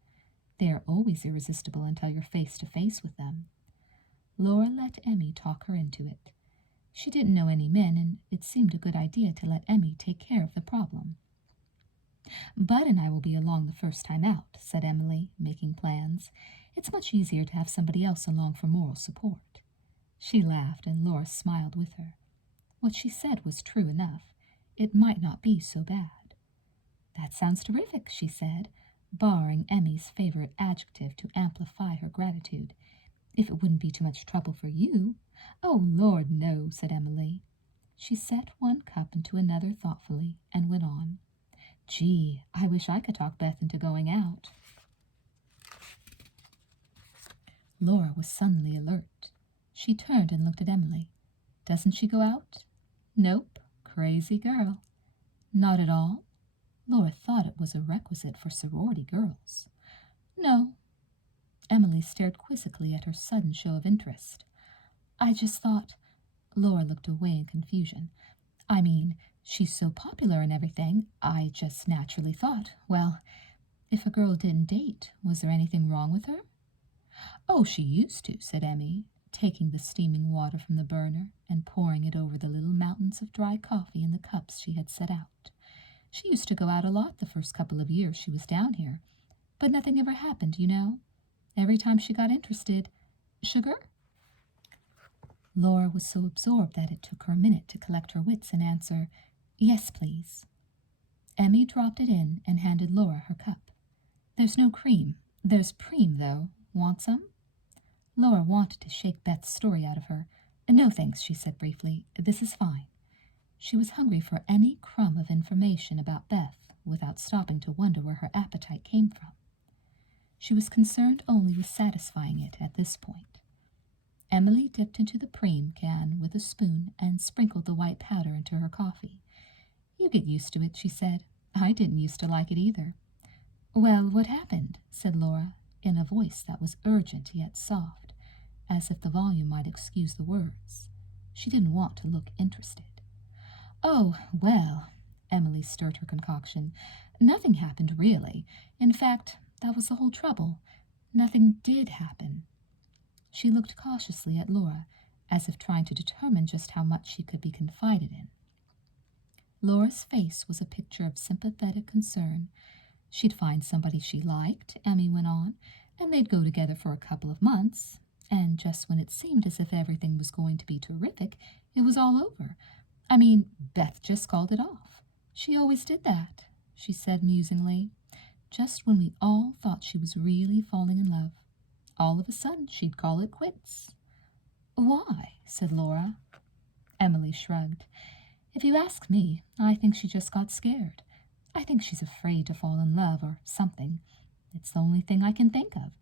They are always irresistible until you're face to face with them. Laura let Emmy talk her into it. She didn't know any men, and it seemed a good idea to let Emmy take care of the problem. "Bud and I will be along the first time out," said Emily, making plans. "It's much easier to have somebody else along for moral support." She laughed, and Laura smiled with her. What she said was true enough. It might not be so bad. "That sounds terrific," she said, borrowing Emmy's favorite adjective to amplify her gratitude. "If it wouldn't be too much trouble for you." "Oh, Lord, no," said Emily. She set one cup into another thoughtfully and went on. "Gee, I wish I could talk Beth into going out." Laura was suddenly alert. She turned and looked at Emily. "Doesn't she go out?" "Nope. Crazy girl." "Not at all?" Laura thought it was a requisite for sorority girls. "No." Emily stared quizzically at her sudden show of interest. "I just thought—" Laura looked away in confusion. "I mean, she's so popular and everything. I just naturally thought, well, if a girl didn't date, was there anything wrong with her?" "Oh, she used to," said Emmy, taking the steaming water from the burner and pouring it over the little mountains of dry coffee in the cups she had set out. "She used to go out a lot the first couple of years she was down here. But nothing ever happened, you know. Every time she got interested— Sugar?" Laura was so absorbed that it took her a minute to collect her wits and answer, "Yes, please." Emmy dropped it in and handed Laura her cup. "There's no cream. There's preem, though. Want some?" Laura wanted to shake Beth's story out of her. "No, thanks," she said briefly. "This is fine." She was hungry for any crumb of information about Beth without stopping to wonder where her appetite came from. She was concerned only with satisfying it at this point. Emily dipped into the cream can with a spoon and sprinkled the white powder into her coffee. "You get used to it," she said. "I didn't used to like it either." "Well, what happened?" said Laura, in a voice that was urgent yet soft, as if the volume might excuse the words. She didn't want to look interested. "Oh, well," Emily stirred her concoction, "nothing happened, really. In fact, that was the whole trouble. Nothing did happen." She looked cautiously at Laura, as if trying to determine just how much she could be confided in. Laura's face was a picture of sympathetic concern. She'd find somebody she liked, Emmy went on, and they'd go together for a couple of months. And just when it seemed as if everything was going to be terrific, it was all over. I mean, Beth just called it off. She always did that, she said musingly. Just when we all thought she was really falling in love. All of a sudden, she'd call it quits. "Why?" said Laura. Emily shrugged. "If you ask me, I think she just got scared. I think she's afraid to fall in love or something. It's the only thing I can think of.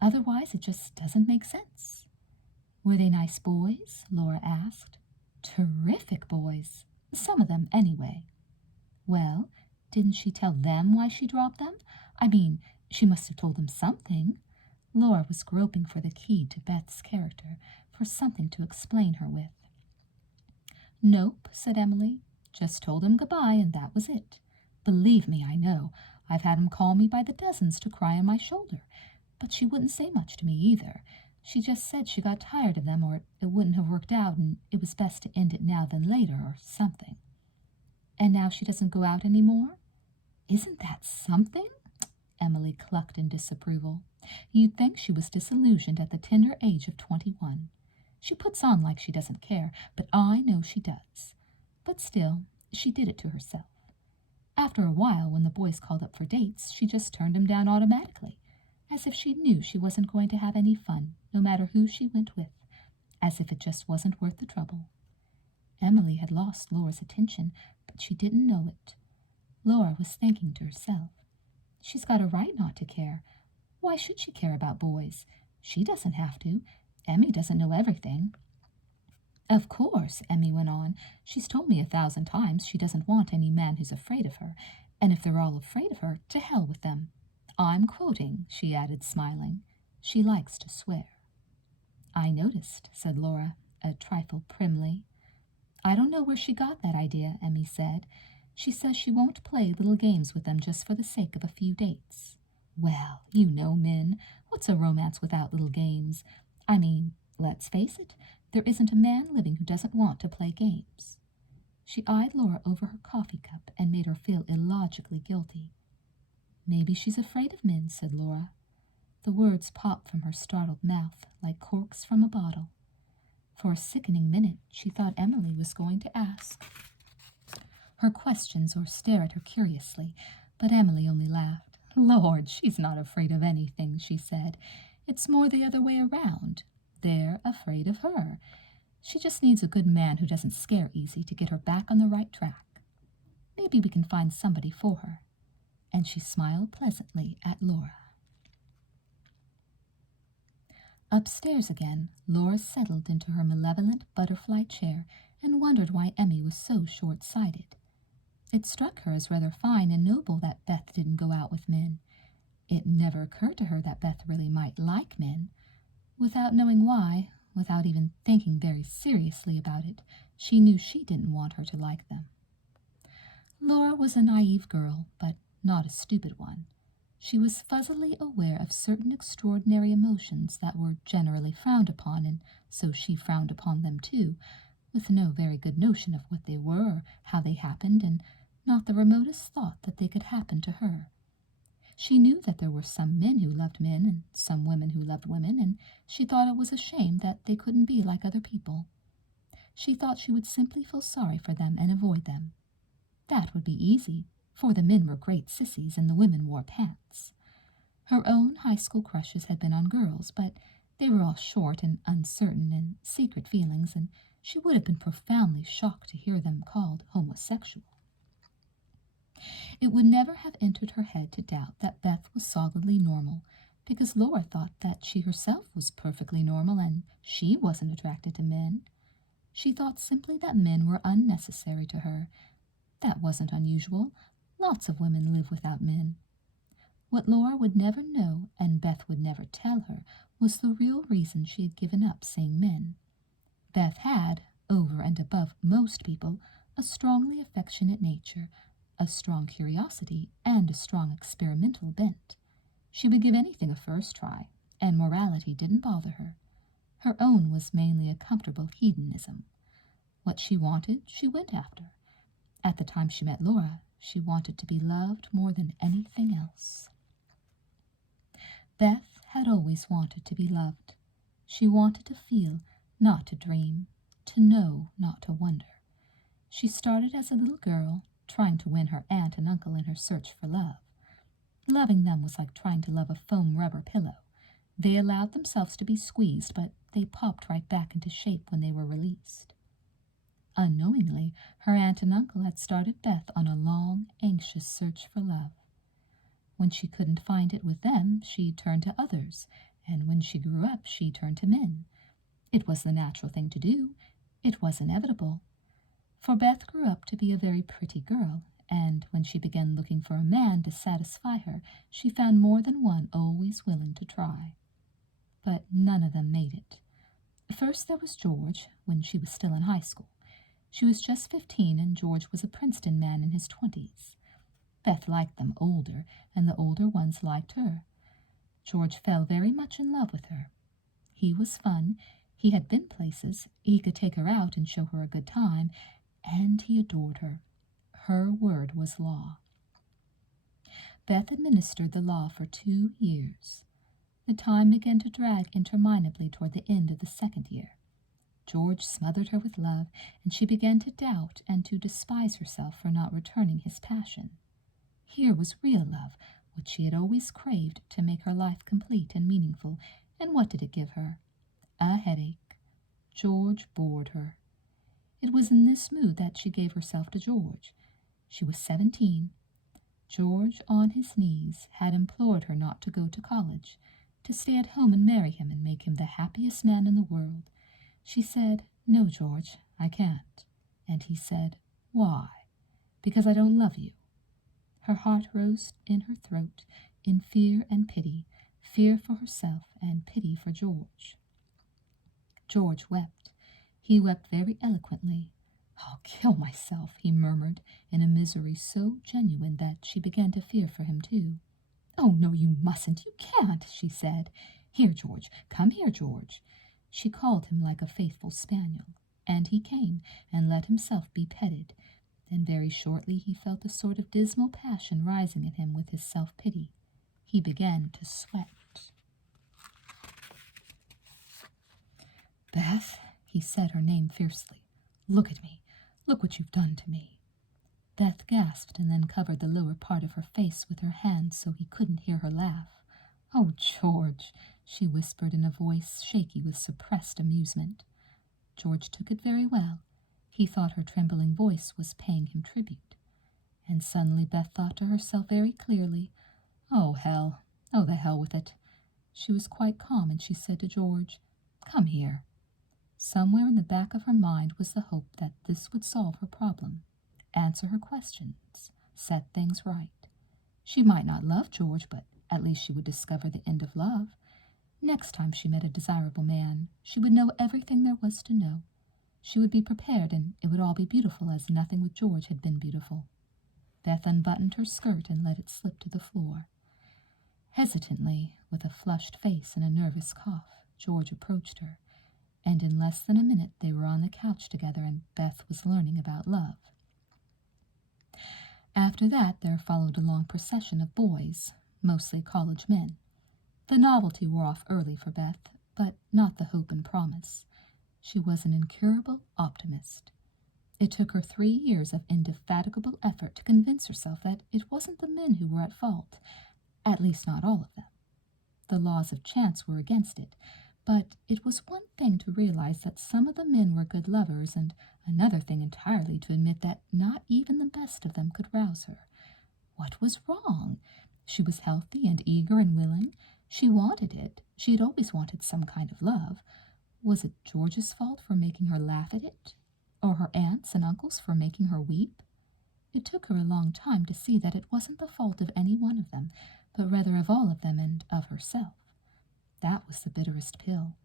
Otherwise, it just doesn't make sense." "Were they nice boys?" Laura asked. "Terrific boys. Some of them, anyway." "Well, didn't she tell them why she dropped them? I mean, she must have told them something." Laura was groping for the key to Beth's character, for something to explain her with. "Nope," said Emily. "Just told him goodbye, and that was it. Believe me, I know. I've had him call me by the dozens to cry on my shoulder. But she wouldn't say much to me either. She just said she got tired of them, or it wouldn't have worked out, and it was best to end it now than later, or something." "And now she doesn't go out any more?" "Isn't that something?" Emily clucked in disapproval. "You'd think she was disillusioned at the tender age of 21. She puts on like she doesn't care, but I know she does. But still, she did it to herself. After a while, when the boys called up for dates, she just turned them down automatically, as if she knew she wasn't going to have any fun, no matter who she went with, as if it just wasn't worth the trouble." Emily had lost Laura's attention, but she didn't know it. Laura was thinking to herself, "She's got a right not to care. Why should she care about boys? She doesn't have to. Emmy doesn't know everything." "Of course," Emmy went on, "she's told me 1,000 times she doesn't want any man who's afraid of her, and if they're all afraid of her, to hell with them. I'm quoting," she added, smiling. "She likes to swear." "I noticed," said Laura, a trifle primly. "I don't know where she got that idea," Emmy said. "She says she won't play little games with them just for the sake of a few dates. Well, you know, Min, what's a romance without little games? I mean, let's face it, there isn't a man living who doesn't want to play games." She eyed Laura over her coffee cup and made her feel illogically guilty. "Maybe she's afraid of men," said Laura. The words popped from her startled mouth like corks from a bottle. For a sickening minute, she thought Emily was going to ask her questions or stare at her curiously, but Emily only laughed. "Lord, she's not afraid of anything," she said. "It's more the other way around. They're afraid of her. She just needs a good man who doesn't scare easy to get her back on the right track. Maybe we can find somebody for her." And she smiled pleasantly at Laura. Upstairs again, Laura settled into her malevolent butterfly chair and wondered why Emmy was so short-sighted. It struck her as rather fine and noble that Beth didn't go out with men. It never occurred to her that Beth really might like men. Without knowing why, without even thinking very seriously about it, she knew she didn't want her to like them. Laura was a naive girl, but not a stupid one. She was fuzzily aware of certain extraordinary emotions that were generally frowned upon, and so she frowned upon them too, with no very good notion of what they were or how they happened, and not the remotest thought that they could happen to her. She knew that there were some men who loved men and some women who loved women, and she thought it was a shame that they couldn't be like other people. She thought she would simply feel sorry for them and avoid them. That would be easy, for the men were great sissies and the women wore pants. Her own high school crushes had been on girls, but They were all short and uncertain and secret feelings, and she would have been profoundly shocked to hear them called homosexual. It would never have entered her head to doubt that Beth was solidly normal, because Laura thought that she herself was perfectly normal and she wasn't attracted to men. She thought simply that men were unnecessary to her. That wasn't unusual. Lots of women live without men. What Laura would never know, and Beth would never tell her, was the real reason she had given up seeing men. Beth had, over and above most people, a strongly affectionate nature, a strong curiosity, and a strong experimental bent. She would give anything a first try, and morality didn't bother her. Her own was mainly a comfortable hedonism. What she wanted, she went after. At the time she met Laura, she wanted to be loved more than anything else. Beth had always wanted to be loved. She wanted to feel, not to dream, to know, not to wonder. She started as a little girl, trying to win her aunt and uncle in her search for love. Loving them was like trying to love a foam rubber pillow. They allowed themselves to be squeezed, but they popped right back into shape when they were released. Unknowingly, her aunt and uncle had started Beth on a long, anxious search for love. When she couldn't find it with them, she turned to others, and when she grew up, she turned to men. It was the natural thing to do. It was inevitable. For Beth grew up to be a very pretty girl, and when she began looking for a man to satisfy her, she found more than one always willing to try. But none of them made it. First there was George, when she was still in high school. She was just 15, and George was a Princeton man in his 20s. Beth liked them older, and the older ones liked her. George fell very much in love with her. He was fun, he had been places, he could take her out and show her a good time, and he adored her. Her word was law. Beth administered the law for 2 years. The time began to drag interminably toward the end of the second year. George smothered her with love, and she began to doubt and to despise herself for not returning his passion. Here was real love, what she had always craved to make her life complete and meaningful, and what did it give her? A headache. George bored her. It was in this mood that she gave herself to George. She was 17. George, on his knees, had implored her not to go to college, to stay at home and marry him and make him the happiest man in the world. She said, "No, George, I can't." And he said, "Why?" "Because I don't love you." Her heart rose in her throat in fear and pity, fear for herself and pity for George. George wept. He wept very eloquently. "I'll kill myself," he murmured, in a misery so genuine that she began to fear for him too. "Oh, no, you mustn't, you can't," she said. "Here, George, come here, George." She called him like a faithful spaniel, and he came and let himself be petted, and very shortly he felt a sort of dismal passion rising in him with his self-pity. He began to sweat. "Beth," he said her name fiercely, "look at me. Look what you've done to me." Beth gasped and then covered the lower part of her face with her hands so he couldn't hear her laugh. "Oh, George," she whispered in a voice shaky with suppressed amusement. George took it very well. He thought her trembling voice was paying him tribute. And suddenly Beth thought to herself very clearly, "Oh, hell. Oh, the hell with it." She was quite calm, and she said to George, "Come here." Somewhere in the back of her mind was the hope that this would solve her problem, answer her questions, set things right. She might not love George, but at least she would discover the end of love. Next time she met a desirable man, she would know everything there was to know. She would be prepared, and it would all be beautiful as nothing with George had been beautiful. Beth unbuttoned her skirt and let it slip to the floor. Hesitantly, with a flushed face and a nervous cough, George approached her, and in less than a minute they were on the couch together and Beth was learning about love. After that there followed a long procession of boys, mostly college men. The novelty wore off early for Beth, but not the hope and promise. She was an incurable optimist. It took her 3 years of indefatigable effort to convince herself that it wasn't the men who were at fault, at least not all of them. The laws of chance were against it, But it was one thing to realize that some of the men were good lovers, and another thing entirely to admit that not even the best of them could rouse her. What was wrong? She was healthy and eager and willing. She wanted it. She had always wanted some kind of love. Was it George's fault for making her laugh at it? Or her aunts and uncles for making her weep? It took her a long time to see that it wasn't the fault of any one of them, but rather of all of them and of herself. That was the bitterest pill.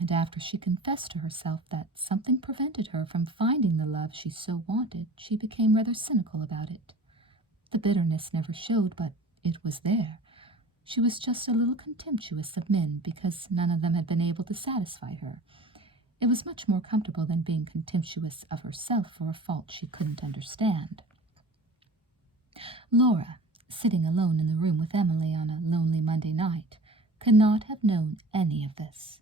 And after she confessed to herself that something prevented her from finding the love she so wanted, she became rather cynical about it. The bitterness never showed, but it was there. She was just a little contemptuous of men because none of them had been able to satisfy her. It was much more comfortable than being contemptuous of herself for a fault she couldn't understand. Laura, sitting alone in the room with Emily on a lonely Monday night, could not have known any of this.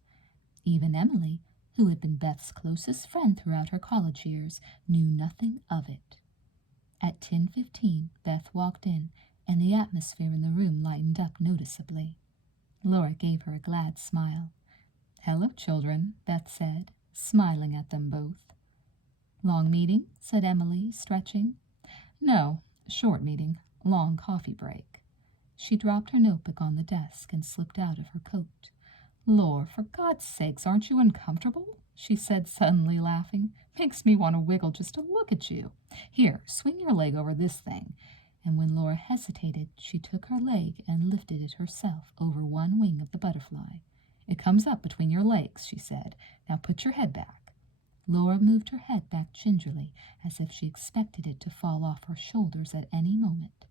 Even Emily, who had been Beth's closest friend throughout her college years, knew nothing of it. At 10:15, Beth walked in, and the atmosphere in the room lightened up noticeably. Laura gave her a glad smile. "Hello, children," Beth said, smiling at them both. "Long meeting?" said Emily, stretching. "No, short meeting, long coffee break." She dropped her notebook on the desk and slipped out of her coat. "Lor, for God's sakes, aren't you uncomfortable?" she said, suddenly laughing. "Makes me want to wiggle just to look at you. Here, swing your leg over this thing." And when Laura hesitated, she took her leg and lifted it herself over one wing of the butterfly. "It comes up between your legs," she said. "Now put your head back." Laura moved her head back gingerly, as if she expected it to fall off her shoulders at any moment.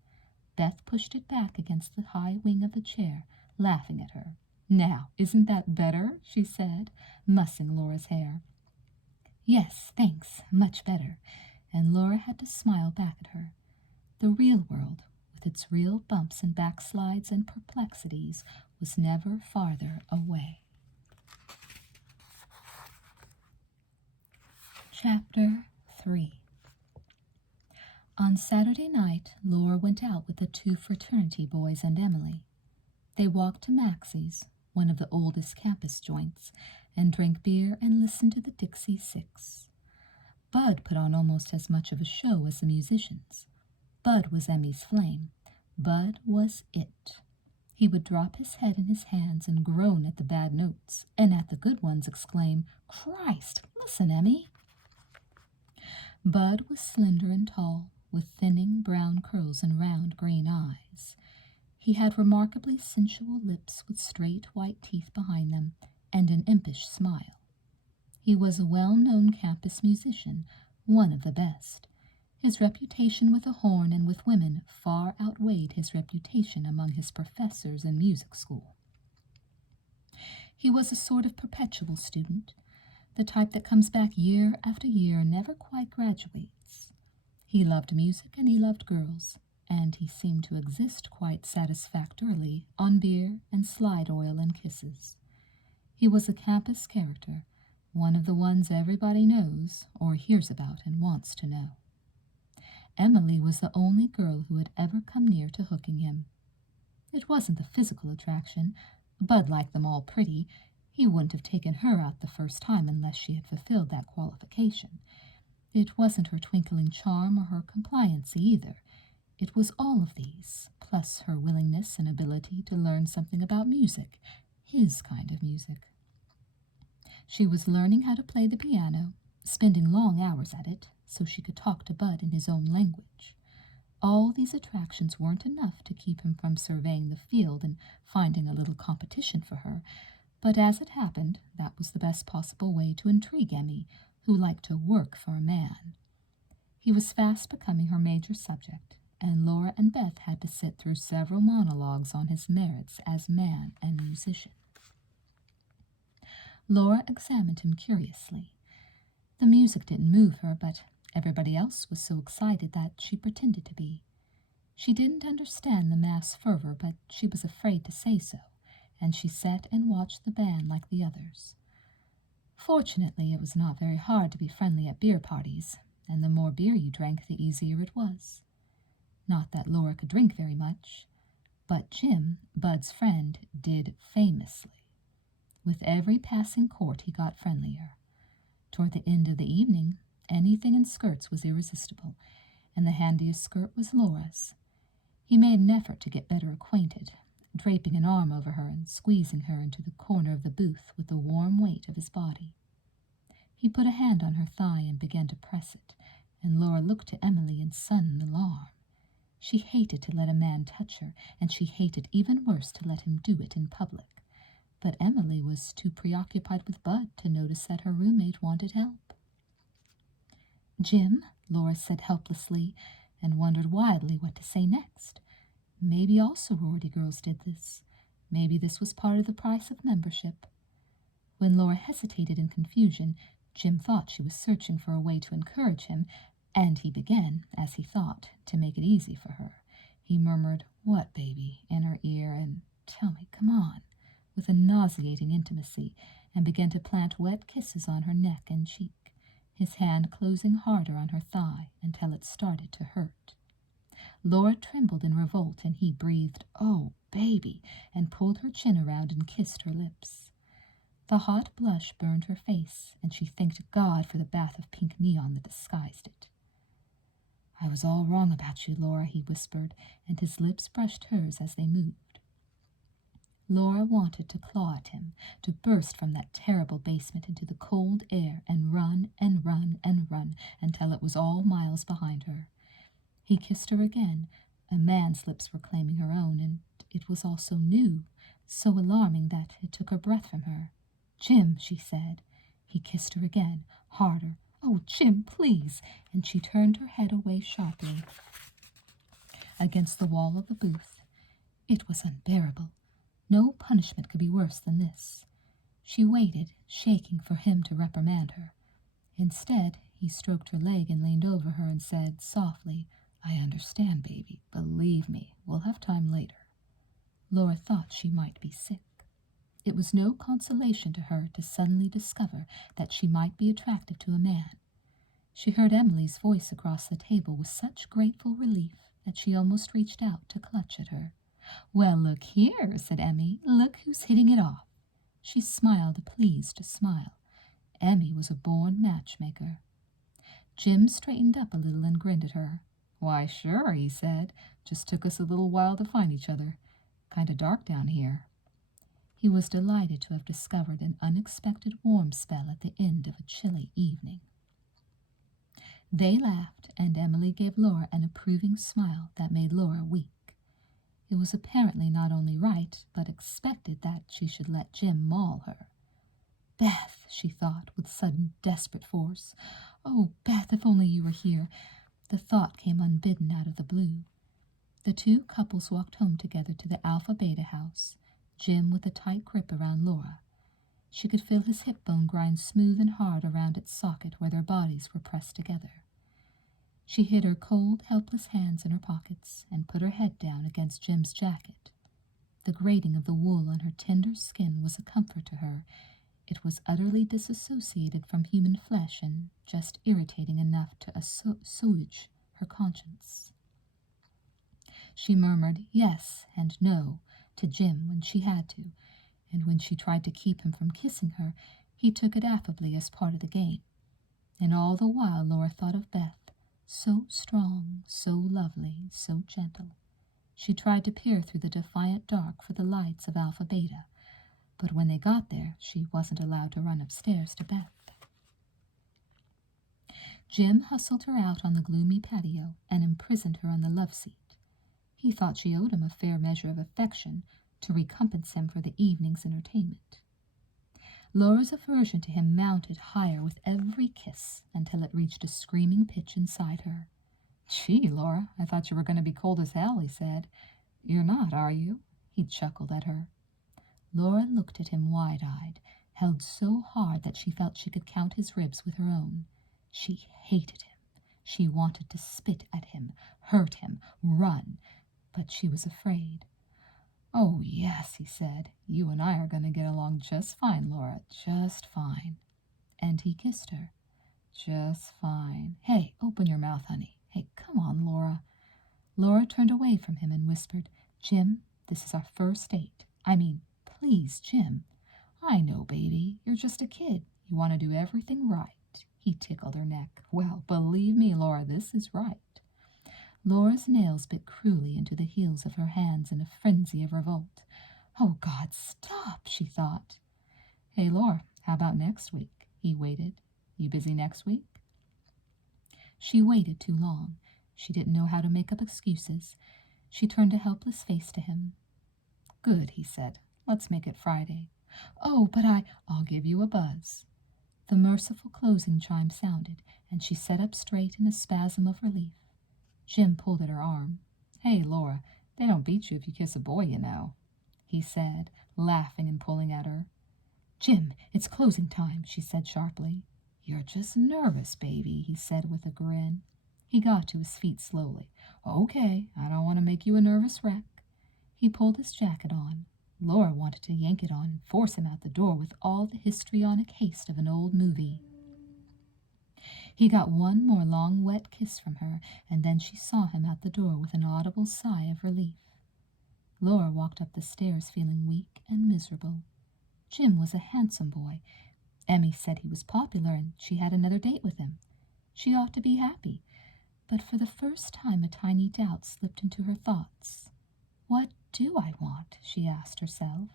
Beth pushed it back against the high wing of the chair, laughing at her. "Now, isn't that better?" she said, mussing Laura's hair. "Yes, thanks, much better," and Laura had to smile back at her. The real world, with its real bumps and backslides and perplexities, was never farther away. Chapter 3. On Saturday night, Laura went out with the two fraternity boys and Emily. They walked to Maxie's, one of the oldest campus joints, and drank beer and listened to the Dixie Six. Bud put on almost as much of a show as the musicians. Bud was Emmy's flame. Bud was it. He would drop his head in his hands and groan at the bad notes, and at the good ones exclaim, "Christ, listen, Emmy!" Bud was slender and tall, with thinning brown curls and round green eyes. He had remarkably sensual lips with straight white teeth behind them, and an impish smile. He was a well-known campus musician, one of the best. His reputation with a horn and with women far outweighed his reputation among his professors in music school. He was a sort of perpetual student, the type that comes back year after year and never quite graduates. He loved music and he loved girls, and he seemed to exist quite satisfactorily on beer and slide oil and kisses. He was a campus character, one of the ones everybody knows or hears about and wants to know. Emily was the only girl who had ever come near to hooking him. It wasn't the physical attraction. Bud liked them all pretty. He wouldn't have taken her out the first time unless she had fulfilled that qualification. It wasn't her twinkling charm or her compliancy either. It was all of these, plus her willingness and ability to learn something about music, his kind of music. She was learning how to play the piano, spending long hours at it, so she could talk to Bud in his own language. All these attractions weren't enough to keep him from surveying the field and finding a little competition for her, but as it happened, that was the best possible way to intrigue Emmy, who liked to work for a man. He was fast becoming her major subject, and Laura and Beth had to sit through several monologues on his merits as man and musician. Laura examined him curiously. The music didn't move her, but everybody else was so excited that she pretended to be. She didn't understand the mass fervor, but she was afraid to say so, and she sat and watched the band like the others. Fortunately, it was not very hard to be friendly at beer parties, and the more beer you drank, the easier it was. Not that Laura could drink very much, but Jim, Bud's friend, did famously. With every passing court he got friendlier. Toward the end of the evening, anything in skirts was irresistible, and the handiest skirt was Laura's. He made an effort to get better acquainted, draping an arm over her and squeezing her into the corner of the booth with the warm weight of his body. He put a hand on her thigh and began to press it, and Laura looked to Emily in sudden alarm. She hated to let a man touch her, and she hated even worse to let him do it in public. But Emily was too preoccupied with Bud to notice that her roommate wanted help. "Jim," Laura said helplessly, and wondered wildly what to say next. Maybe all sorority girls did this. Maybe this was part of the price of membership. When Laura hesitated in confusion, Jim thought she was searching for a way to encourage him, and he began, as he thought, to make it easy for her. He murmured, "What, baby?" in her ear, and "Tell me, come on," with a nauseating intimacy, and began to plant wet kisses on her neck and cheek, his hand closing harder on her thigh until it started to hurt. Laura trembled in revolt, and he breathed, "Oh, baby," and pulled her chin around and kissed her lips. The hot blush burned her face, and she thanked God for the bath of pink neon that disguised it. "I was all wrong about you, Laura," he whispered, and his lips brushed hers as they moved. Laura wanted to claw at him, to burst from that terrible basement into the cold air and run and run and run until it was all miles behind her. He kissed her again. A man's lips were claiming her own, and it was all so new, so alarming that it took her breath from her. "Jim," she said. He kissed her again, harder. "Oh, Jim, please!" And she turned her head away sharply against the wall of the booth. It was unbearable. No punishment could be worse than this. She waited, shaking, for him to reprimand her. Instead, he stroked her leg and leaned over her and said softly, "I understand, baby. Believe me, we'll have time later." Laura thought she might be sick. It was no consolation to her to suddenly discover that she might be attractive to a man. She heard Emily's voice across the table with such grateful relief that she almost reached out to clutch at her. "Well, look here," said Emmy. "Look who's hitting it off." She smiled a pleased smile. Emmy was a born matchmaker. Jim straightened up a little and grinned at her. "Why, sure," he said. "Just took us a little while to find each other. Kinda dark down here." He was delighted to have discovered an unexpected warm spell at the end of a chilly evening. They laughed, and Emily gave Laura an approving smile that made Laura weak. It was apparently not only right, but expected that she should let Jim maul her. "Beth," she thought, with sudden desperate force. "Oh, Beth, if only you were here." The thought came unbidden out of the blue. The two couples walked home together to the Alpha Beta house, Jim with a tight grip around Laura. She could feel his hip bone grind smooth and hard around its socket where their bodies were pressed together. She hid her cold, helpless hands in her pockets and put her head down against Jim's jacket. The grating of the wool on her tender skin was a comfort to her. It was utterly disassociated from human flesh and just irritating enough to assuage her conscience. She murmured yes and no to Jim when she had to, and when she tried to keep him from kissing her, he took it affably as part of the game. And all the while Laura thought of Beth, so strong, so lovely, so gentle. She tried to peer through the defiant dark for the lights of Alpha Beta, but when they got there, she wasn't allowed to run upstairs to Beth. Jim hustled her out on the gloomy patio and imprisoned her on the love seat. He thought she owed him a fair measure of affection to recompense him for the evening's entertainment. Laura's aversion to him mounted higher with every kiss until it reached a screaming pitch inside her. "Gee, Laura, I thought you were going to be cold as hell," he said. "You're not, are you?" He chuckled at her. Laura looked at him wide-eyed, held so hard that she felt she could count his ribs with her own. She hated him. She wanted to spit at him, hurt him, run, but she was afraid. "Oh, yes," he said. "You and I are going to get along just fine, Laura, just fine." And he kissed her. "Just fine. Hey, open your mouth, honey. Hey, come on, Laura." Laura turned away from him and whispered, "Jim, this is our first date. I mean, please, Jim." I know, baby. You're just a kid. You want to do everything right. He tickled her neck. Well, believe me, Laura, this is right. Laura's nails bit cruelly into the heels of her hands in a frenzy of revolt. Oh, God, stop, she thought. Hey, Laura, how about next week? He waited. You busy next week? She waited too long. She didn't know how to make up excuses. She turned a helpless face to him. Good, he said. Let's make it Friday. Oh, but I'll give you a buzz. The merciful closing chime sounded, and she sat up straight in a spasm of relief. Jim pulled at her arm. Hey, Laura, they don't beat you if you kiss a boy, you know, he said, laughing and pulling at her. Jim, it's closing time, she said sharply. You're just nervous, baby, he said with a grin. He got to his feet slowly. Okay, I don't want to make you a nervous wreck. He pulled his jacket on. Laura wanted to yank it on and force him out the door with all the histrionic haste of an old movie. He got one more long, wet kiss from her, and then she saw him out the door with an audible sigh of relief. Laura walked up the stairs feeling weak and miserable. Jim was a handsome boy. Emmy said he was popular, and she had another date with him. She ought to be happy. But for the first time a tiny doubt slipped into her thoughts. What do I want? She asked herself,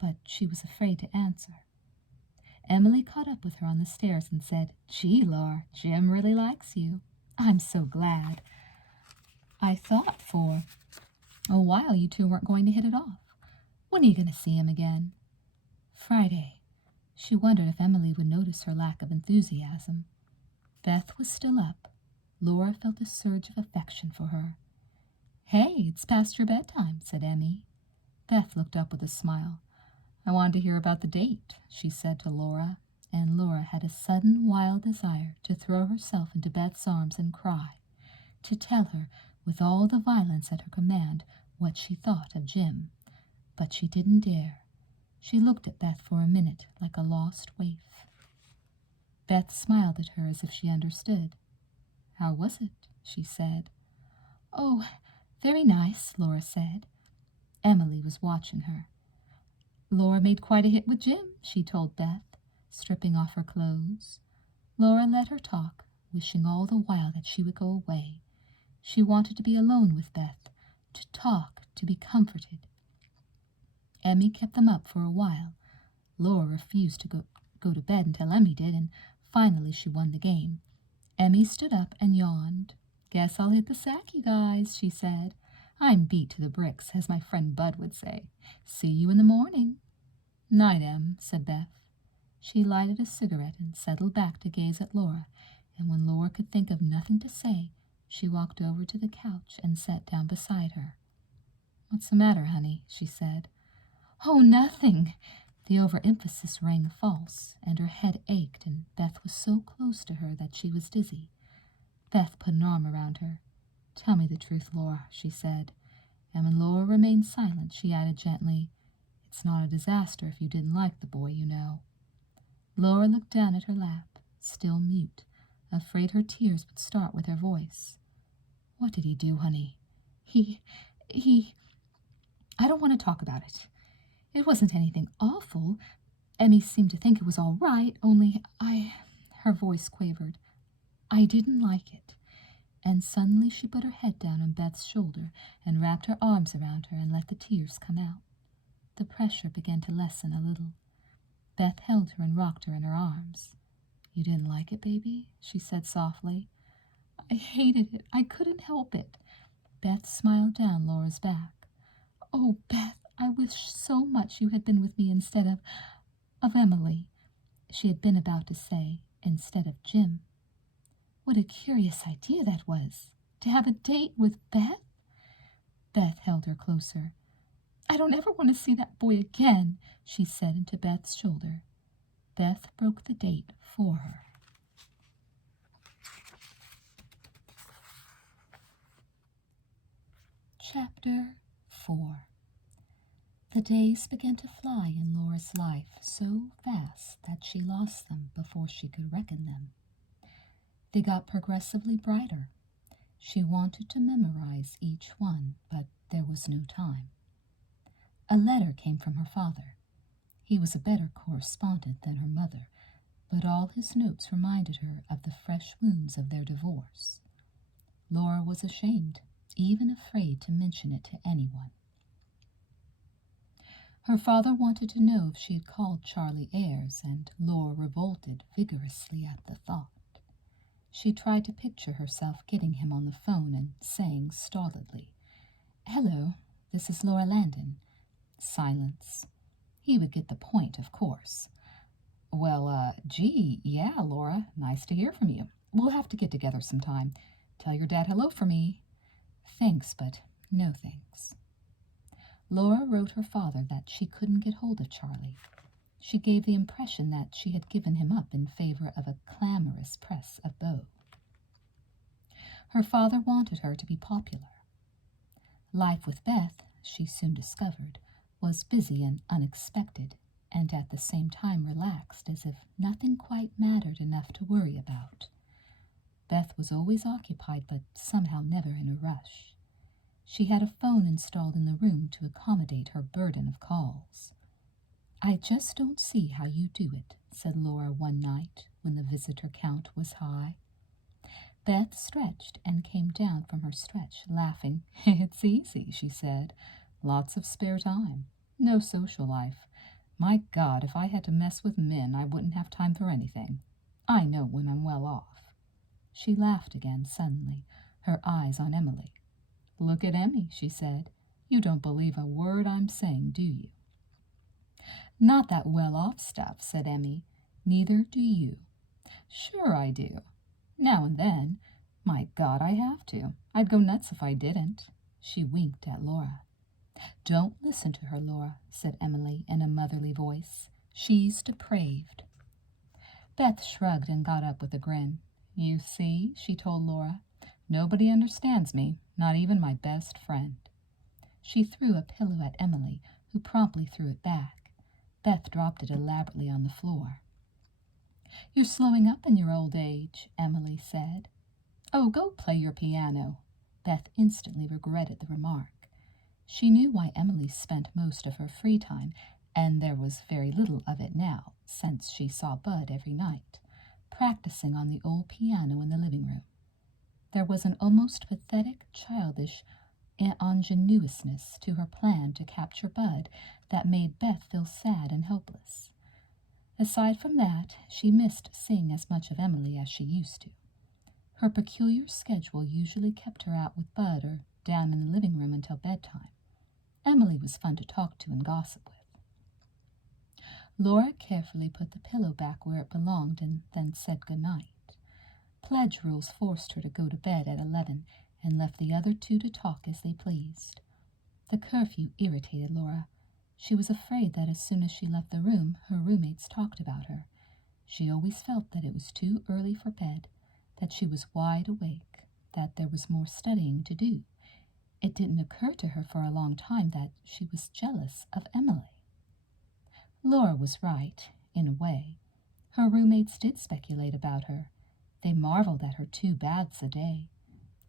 but she was afraid to answer. Emily caught up with her on the stairs and said, Gee, Laura, Jim really likes you. I'm so glad. I thought for a while you two weren't going to hit it off. When are you going to see him again? Friday. She wondered if Emily would notice her lack of enthusiasm. Beth was still up. Laura felt a surge of affection for her. Hey, it's past your bedtime, said Emmy. Beth looked up with a smile. I wanted to hear about the date, she said to Laura, and Laura had a sudden wild desire to throw herself into Beth's arms and cry, to tell her, with all the violence at her command, what she thought of Jim. But she didn't dare. She looked at Beth for a minute like a lost waif. Beth smiled at her as if she understood. How was it? She said. Oh, very nice, Laura said. Emily was watching her. Laura made quite a hit with Jim, she told Beth, stripping off her clothes. Laura let her talk, wishing all the while that she would go away. She wanted to be alone with Beth, to talk, to be comforted. Emmy kept them up for a while. Laura refused to go to bed until Emmy did, and finally she won the game. Emmy stood up and yawned. Guess I'll hit the sack, you guys, she said. I'm beat to the bricks, as my friend Bud would say. See you in the morning. Night, Em, said Beth. She lighted a cigarette and settled back to gaze at Laura, and when Laura could think of nothing to say, she walked over to the couch and sat down beside her. What's the matter, honey? She said. Oh, nothing. The overemphasis rang false, and her head ached, and Beth was so close to her that she was dizzy. Beth put an arm around her. Tell me the truth, Laura, she said, and when Laura remained silent, she added gently, It's not a disaster if you didn't like the boy, you know. Laura looked down at her lap, still mute, afraid her tears would start with her voice. What did he do, honey? He... I don't want to talk about it. It wasn't anything awful. Emmy seemed to think it was all right, only her voice quavered. I didn't like it. And suddenly she put her head down on Beth's shoulder and wrapped her arms around her and let the tears come out. The pressure began to lessen a little. Beth held her and rocked her in her arms. You didn't like it, baby? She said softly. I hated it. I couldn't help it. Beth smiled down Laura's back. Oh, Beth, I wish so much you had been with me instead of Emily. She had been about to say, instead of Jim. What a curious idea that was, to have a date with Beth. Beth held her closer. I don't ever want to see that boy again, she said into Beth's shoulder. Beth broke the date for her. Chapter 4. The days began to fly in Laura's life so fast that she lost them before she could reckon them. They got progressively brighter. She wanted to memorize each one, but there was no time. A letter came from her father. He was a better correspondent than her mother, but all his notes reminded her of the fresh wounds of their divorce. Laura was ashamed, even afraid to mention it to anyone. Her father wanted to know if she had called Charlie Ayres, and Laura revolted vigorously at the thought. She tried to picture herself getting him on the phone and saying stolidly, "Hello, this is Laura Landon." Silence. He would get the point, of course. "Well, gee, yeah, Laura, nice to hear from you. We'll have to get together sometime. Tell your dad hello for me." "Thanks, but no thanks." Laura wrote her father that she couldn't get hold of Charlie. She gave the impression that she had given him up in favor of a clamorous press of beaux. Her father wanted her to be popular. Life with Beth, she soon discovered, was busy and unexpected, and at the same time relaxed, as if nothing quite mattered enough to worry about. Beth was always occupied, but somehow never in a rush. She had a phone installed in the room to accommodate her burden of calls. "I just don't see how you do it," said Laura one night when the visitor count was high. Beth stretched and came down from her stretch, laughing. "It's easy," she said. "Lots of spare time. No social life. My God, if I had to mess with men, I wouldn't have time for anything. I know when I'm well off." She laughed again suddenly, her eyes on Emily. "Look at Emmy," she said. "You don't believe a word I'm saying, do you?" "Not that well-off stuff," said Emmy. "Neither do you." "Sure I do. Now and then. My God, I have to. I'd go nuts if I didn't." She winked at Laura. "Don't listen to her, Laura," said Emily in a motherly voice. "She's depraved." Beth shrugged and got up with a grin. "You see," she told Laura, "nobody understands me, not even my best friend." She threw a pillow at Emily, who promptly threw it back. Beth dropped it elaborately on the floor. "You're slowing up in your old age," Emily said. "Oh, go play your piano." Beth instantly regretted the remark. She knew why Emily spent most of her free time, and there was very little of it now, since she saw Bud every night, practicing on the old piano in the living room. There was an almost pathetic, childish ingenuousness to her plan to capture Bud that made Beth feel sad and helpless. Aside from that, she missed seeing as much of Emily as she used to. Her peculiar schedule usually kept her out with Bud or down in the living room until bedtime. Emily was fun to talk to and gossip with. Laura carefully put the pillow back where it belonged and then said good night. Pledge rules forced her to go to bed at 11 and left the other two to talk as they pleased. The curfew irritated Laura. She was afraid that as soon as she left the room, her roommates talked about her. She always felt that it was too early for bed, that she was wide awake, that there was more studying to do. It didn't occur to her for a long time that she was jealous of Emily. Laura was right, in a way. Her roommates did speculate about her. They marveled at her 2 baths a day.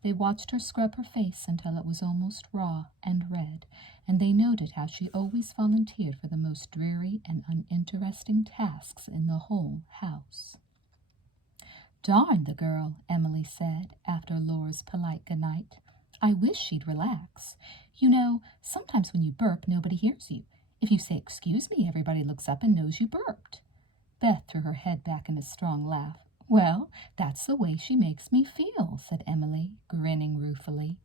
They watched her scrub her face until it was almost raw and red, and they noted how she always volunteered for the most dreary and uninteresting tasks in the whole house. "Darn the girl," Emily said, after Laura's polite good night. "I wish she'd relax. You know, sometimes when you burp, nobody hears you. If you say, 'Excuse me,' everybody looks up and knows you burped." Beth threw her head back in a strong laugh. "Well, that's the way she makes me feel," said Emily, grinning ruefully.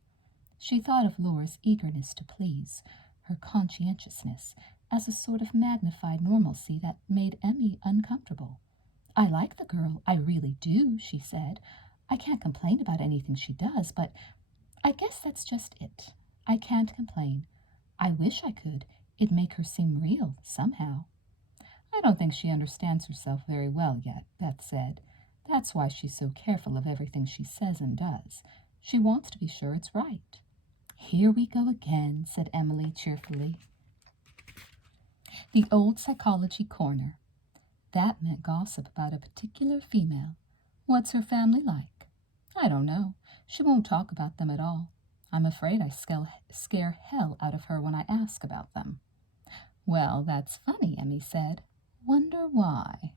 She thought of Laura's eagerness to please, her conscientiousness, as a sort of magnified normalcy that made Emmy uncomfortable. "I like the girl, I really do," she said. "I can't complain about anything she does, but I guess that's just it. I can't complain. I wish I could. It'd make her seem real, somehow." "I don't think she understands herself very well yet," Beth said. "That's why she's so careful of everything she says and does. She wants to be sure it's right." "Here we go again," said Emily cheerfully. The old psychology corner. That meant gossip about a particular female. "What's her family like?" "I don't know. She won't talk about them at all. I'm afraid I scare hell out of her when I ask about them." Well, that's funny, Emmy said. Wonder why?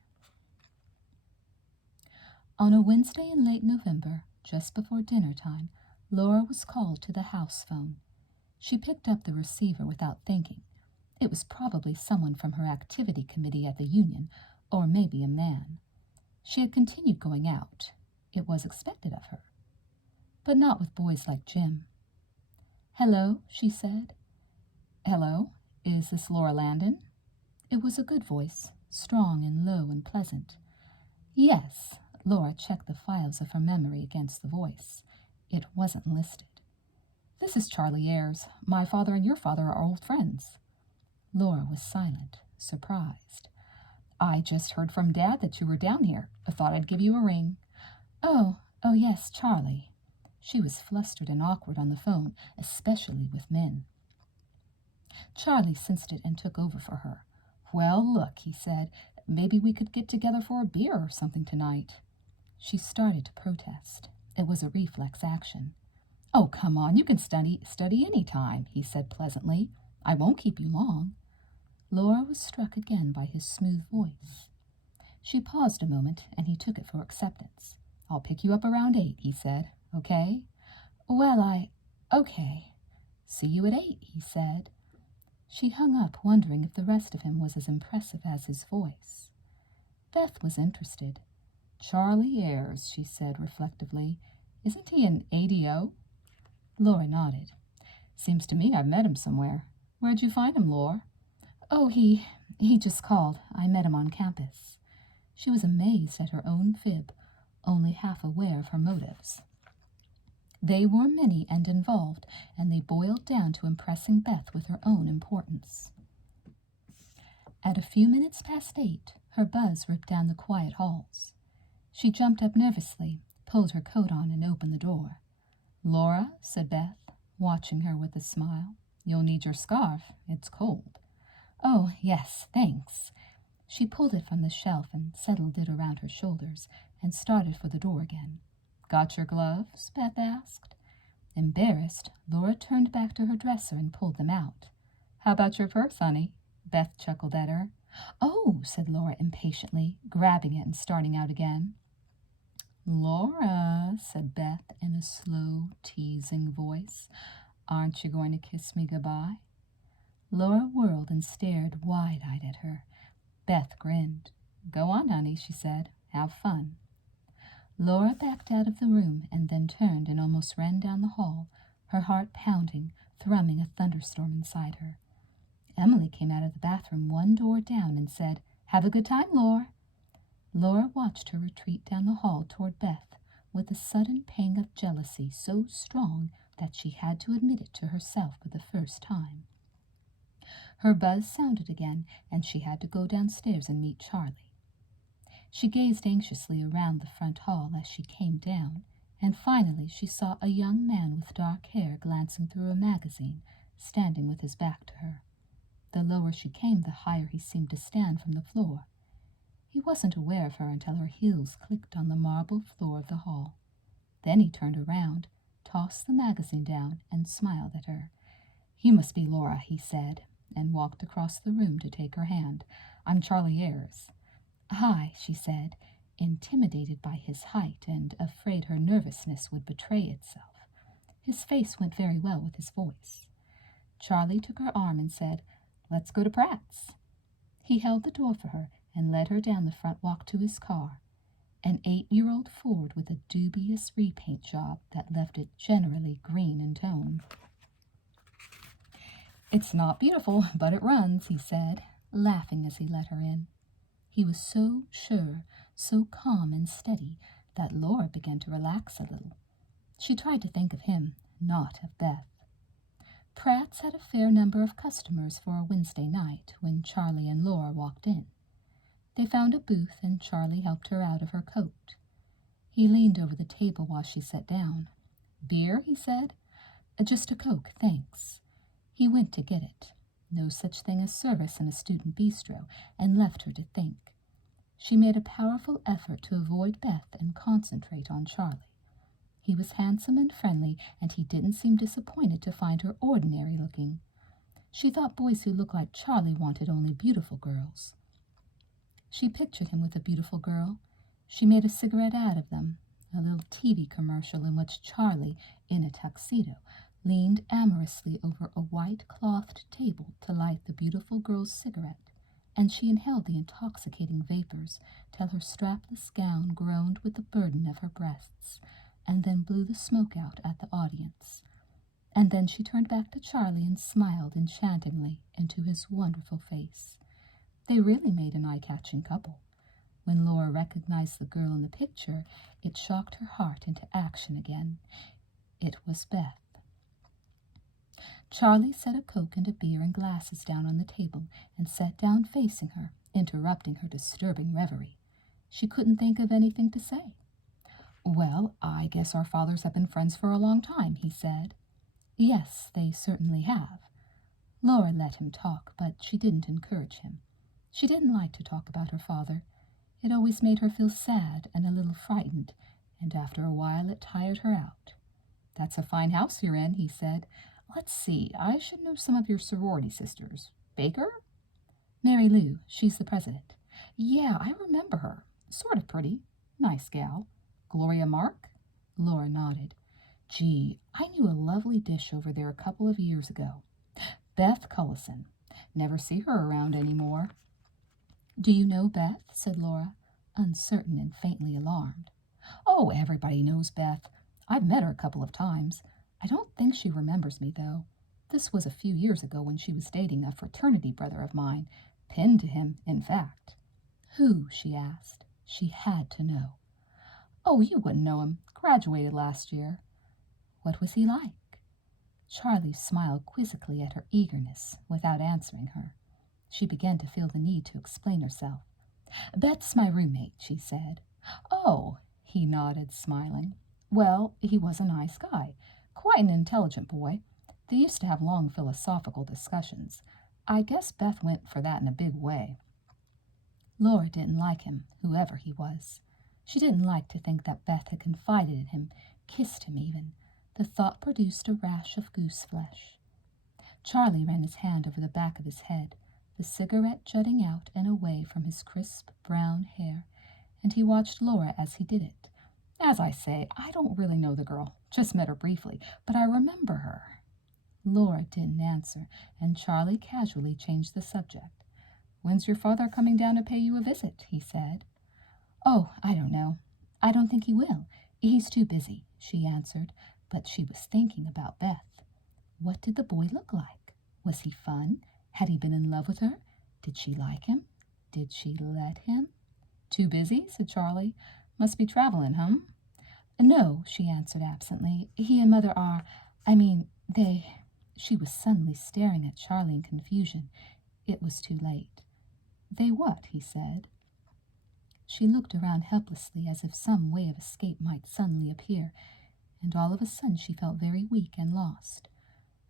On a Wednesday in late November, just before dinner time, Laura was called to the house phone. She picked up the receiver without thinking. It was probably someone from her activity committee at the union, or maybe a man. She had continued going out. It was expected of her. But not with boys like Jim. "Hello," she said. "Hello, is this Laura Landon?" It was a good voice, strong and low and pleasant. Yes, Laura checked the files of her memory against the voice. It wasn't listed. "This is Charlie Ayres. My father and your father are old friends." Laura was silent, surprised. "I just heard from Dad that you were down here. I thought I'd give you a ring." Oh, yes, Charlie." She was flustered and awkward on the phone, especially with men. Charlie sensed it and took over for her. "Well, look," he said, "maybe we could get together for a beer or something tonight." She started to protest. It was a reflex action. "Oh, come on, you can study any time," he said pleasantly. "I won't keep you long." Laura was struck again by his smooth voice. She paused a moment, and he took it for acceptance. "I'll pick you up around 8, he said. Okay? Well, okay. "See you at 8, he said. She hung up, wondering if the rest of him was as impressive as his voice. Beth was interested. "Charlie Ayres," she said reflectively. "Isn't he an ADO?" Laura nodded. "Seems to me I've met him somewhere. Where'd you find him, Laura?" "Oh, he just called. I met him on campus." She was amazed at her own fib, only half aware of her motives. They were many and involved, and they boiled down to impressing Beth with her own importance. At a few minutes past 8, her buzz ripped down the quiet halls. She jumped up nervously, pulled her coat on, and opened the door. "Laura," said Beth, watching her with a smile, "you'll need your scarf. It's cold." "Oh, yes, thanks." She pulled it from the shelf and settled it around her shoulders and started for the door again. "Got your gloves?" Beth asked. Embarrassed, Laura turned back to her dresser and pulled them out. "How about your purse, honey?" Beth chuckled at her. "Oh," said Laura impatiently, grabbing it and starting out again. "Laura," said Beth in a slow, teasing voice, "aren't you going to kiss me goodbye?" Laura whirled and stared wide-eyed at her. Beth grinned. "Go on, honey," she said. "Have fun." Laura backed out of the room and then turned and almost ran down the hall, her heart pounding, thrumming a thunderstorm inside her. Emily came out of the bathroom one door down and said, "Have a good time, Laura." Laura watched her retreat down the hall toward Beth with a sudden pang of jealousy so strong that she had to admit it to herself for the first time. Her buzz sounded again, and she had to go downstairs and meet Charlie. She gazed anxiously around the front hall as she came down, and finally she saw a young man with dark hair glancing through a magazine, standing with his back to her. The lower she came, the higher he seemed to stand from the floor. He wasn't aware of her until her heels clicked on the marble floor of the hall. Then he turned around, tossed the magazine down, and smiled at her. "You must be Laura," he said, and walked across the room to take her hand. "I'm Charlie Ayres." "Hi," she said, intimidated by his height and afraid her nervousness would betray itself. His face went very well with his voice. Charlie took her arm and said, "Let's go to Pratt's." He held the door for her and led her down the front walk to his car, an 8-year-old Ford with a dubious repaint job that left it generally green in tone. "It's not beautiful, but it runs," he said, laughing as he let her in. He was so sure, so calm and steady, that Laura began to relax a little. She tried to think of him, not of Beth. Pratt's had a fair number of customers for a Wednesday night when Charlie and Laura walked in. They found a booth and Charlie helped her out of her coat. He leaned over the table while she sat down. "Beer?" he said. "Just a Coke, thanks." He went to get it. No such thing as service in a student bistro, and left her to think. She made a powerful effort to avoid Beth and concentrate on Charlie. He was handsome and friendly, and he didn't seem disappointed to find her ordinary looking. She thought boys who looked like Charlie wanted only beautiful girls. She pictured him with a beautiful girl. She made a cigarette ad of them, a little TV commercial in which Charlie, in a tuxedo, leaned amorously over a white-clothed table to light the beautiful girl's cigarette, and she inhaled the intoxicating vapors till her strapless gown groaned with the burden of her breasts, and then blew the smoke out at the audience. And then she turned back to Charlie and smiled enchantingly into his wonderful face. They really made an eye-catching couple. When Laura recognized the girl in the picture, it shocked her heart into action again. It was Beth. Charlie set a Coke and a beer and glasses down on the table and sat down facing her, interrupting her disturbing reverie. She couldn't think of anything to say. "Well, I guess our fathers have been friends for a long time," he said. "Yes, they certainly have." Laura let him talk, but she didn't encourage him. She didn't like to talk about her father. It always made her feel sad and a little frightened, and after a while it tired her out. "That's a fine house you're in," he said. "Let's see, I should know some of your sorority sisters. Baker?" "Mary Lou, she's the president." "Yeah, I remember her. Sort of pretty. Nice gal. Gloria Mark?" Laura nodded. "Gee, I knew a lovely dish over there a couple of years ago. Beth Cullison. Never see her around anymore." "Do you know Beth?" said Laura, uncertain and faintly alarmed. "Oh, everybody knows Beth. I've met her a couple of times. I don't think she remembers me, though. This was a few years ago when she was dating a fraternity brother of mine, pinned to him, in fact." "Who?" she asked. She had to know. "Oh, you wouldn't know him. Graduated last year." "What was he like?" Charlie smiled quizzically at her eagerness without answering her. She began to feel the need to explain herself. "Beth's my roommate," she said. "Oh," he nodded, smiling. "Well, he was a nice guy. Quite an intelligent boy. They used to have long philosophical discussions. I guess Beth went for that in a big way." Laura didn't like him, whoever he was. She didn't like to think that Beth had confided in him, kissed him even. The thought produced a rash of goose flesh. Charlie ran his hand over the back of his head, the cigarette jutting out and away from his crisp brown hair, and he watched Laura as he did it. "As I say, I don't really know the girl. Just met her briefly, but I remember her." Laura didn't answer, and Charlie casually changed the subject. "When's your father coming down to pay you a visit?" he said. "Oh, I don't know. I don't think he will. He's too busy," she answered, but she was thinking about Beth. What did the boy look like? Was he fun? Had he been in love with her? Did she like him? Did she let him? "Too busy?" said Charlie. "Must be traveling, huh?" "No," she answered absently. "He and Mother are, they—" She was suddenly staring at Charlie in confusion. It was too late. "They what?" he said. She looked around helplessly as if some way of escape might suddenly appear, and all of a sudden she felt very weak and lost.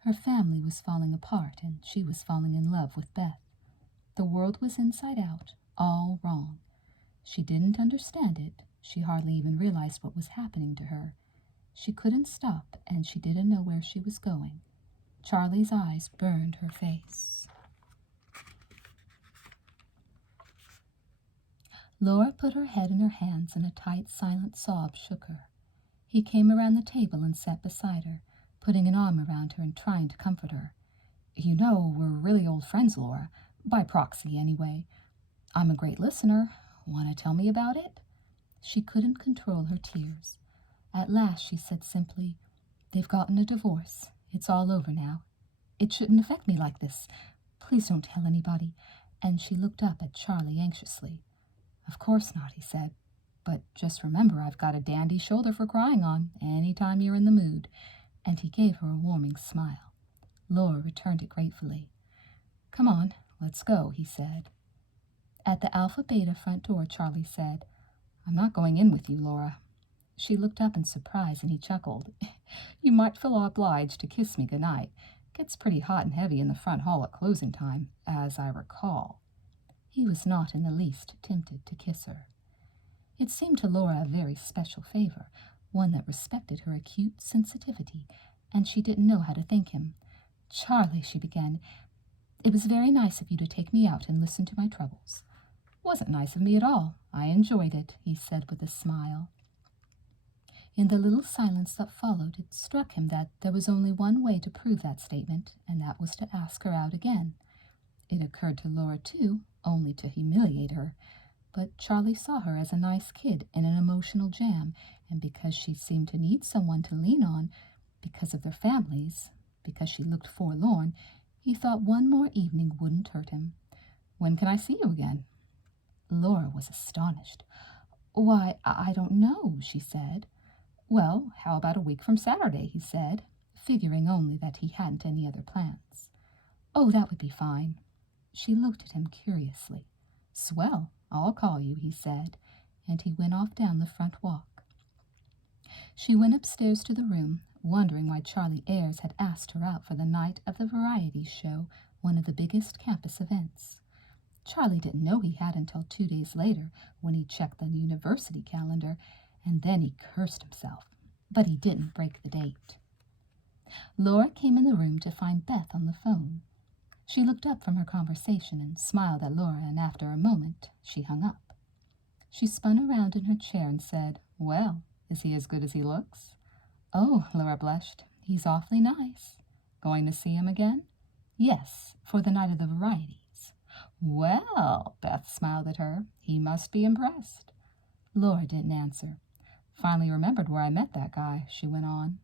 Her family was falling apart, and she was falling in love with Beth. The world was inside out, all wrong. She didn't understand it. She hardly even realized what was happening to her. She couldn't stop, and she didn't know where she was going. Charlie's eyes burned her face. Laura put her head in her hands, and a tight, silent sob shook her. He came around the table and sat beside her, putting an arm around her and trying to comfort her. "You know, we're really old friends, Laura. By proxy, anyway. I'm a great listener. Want to tell me about it?" She couldn't control her tears. At last she said simply, "They've gotten a divorce. It's all over now. It shouldn't affect me like this. Please don't tell anybody." And she looked up at Charlie anxiously. "Of course not," he said. "But just remember I've got a dandy shoulder for crying on, any time you're in the mood." And he gave her a warming smile. Laura returned it gratefully. "Come on, let's go," he said. At the Alpha Beta front door, Charlie said, "I'm not going in with you, Laura." She looked up in surprise, and he chuckled. "You might feel obliged to kiss me goodnight. Gets pretty hot and heavy in the front hall at closing time, as I recall." He was not in the least tempted to kiss her. It seemed to Laura a very special favor, one that respected her acute sensitivity, and she didn't know how to thank him. "Charlie," she began, It was very nice of you to take me out and listen to my troubles. Wasn't nice of me at all. I enjoyed it, he said with a smile. In the little silence that followed, it struck him that there was only one way to prove that statement, and that was to ask her out again. It occurred to Laura, too, only to humiliate her. But Charlie saw her as a nice kid in an emotional jam, and because she seemed to need someone to lean on, because of their families, because she looked forlorn, he thought one more evening wouldn't hurt him. When can I see you again? Laura was astonished. Why, I don't know, she said. Well, how about a week from Saturday, he said, figuring only that he hadn't any other plans. Oh, that would be fine. She looked at him curiously. Swell, I'll call you, he said, and he went off down the front walk. She went upstairs to the room, wondering why Charlie Ayres had asked her out for the night of the variety show, one of the biggest campus events. Charlie didn't know he had until 2 days later, when he checked the university calendar, and then he cursed himself. But he didn't break the date. Laura came in the room to find Beth on the phone. She looked up from her conversation and smiled at Laura, and after a moment she hung up. She spun around in her chair and said, Well, is he as good as he looks? Oh, Laura blushed. He's awfully nice. Going to see him again? Yes, for the night of the varieties. Well, Beth smiled at her. He must be impressed. Laura didn't answer. Finally remembered where I met that guy, she went on.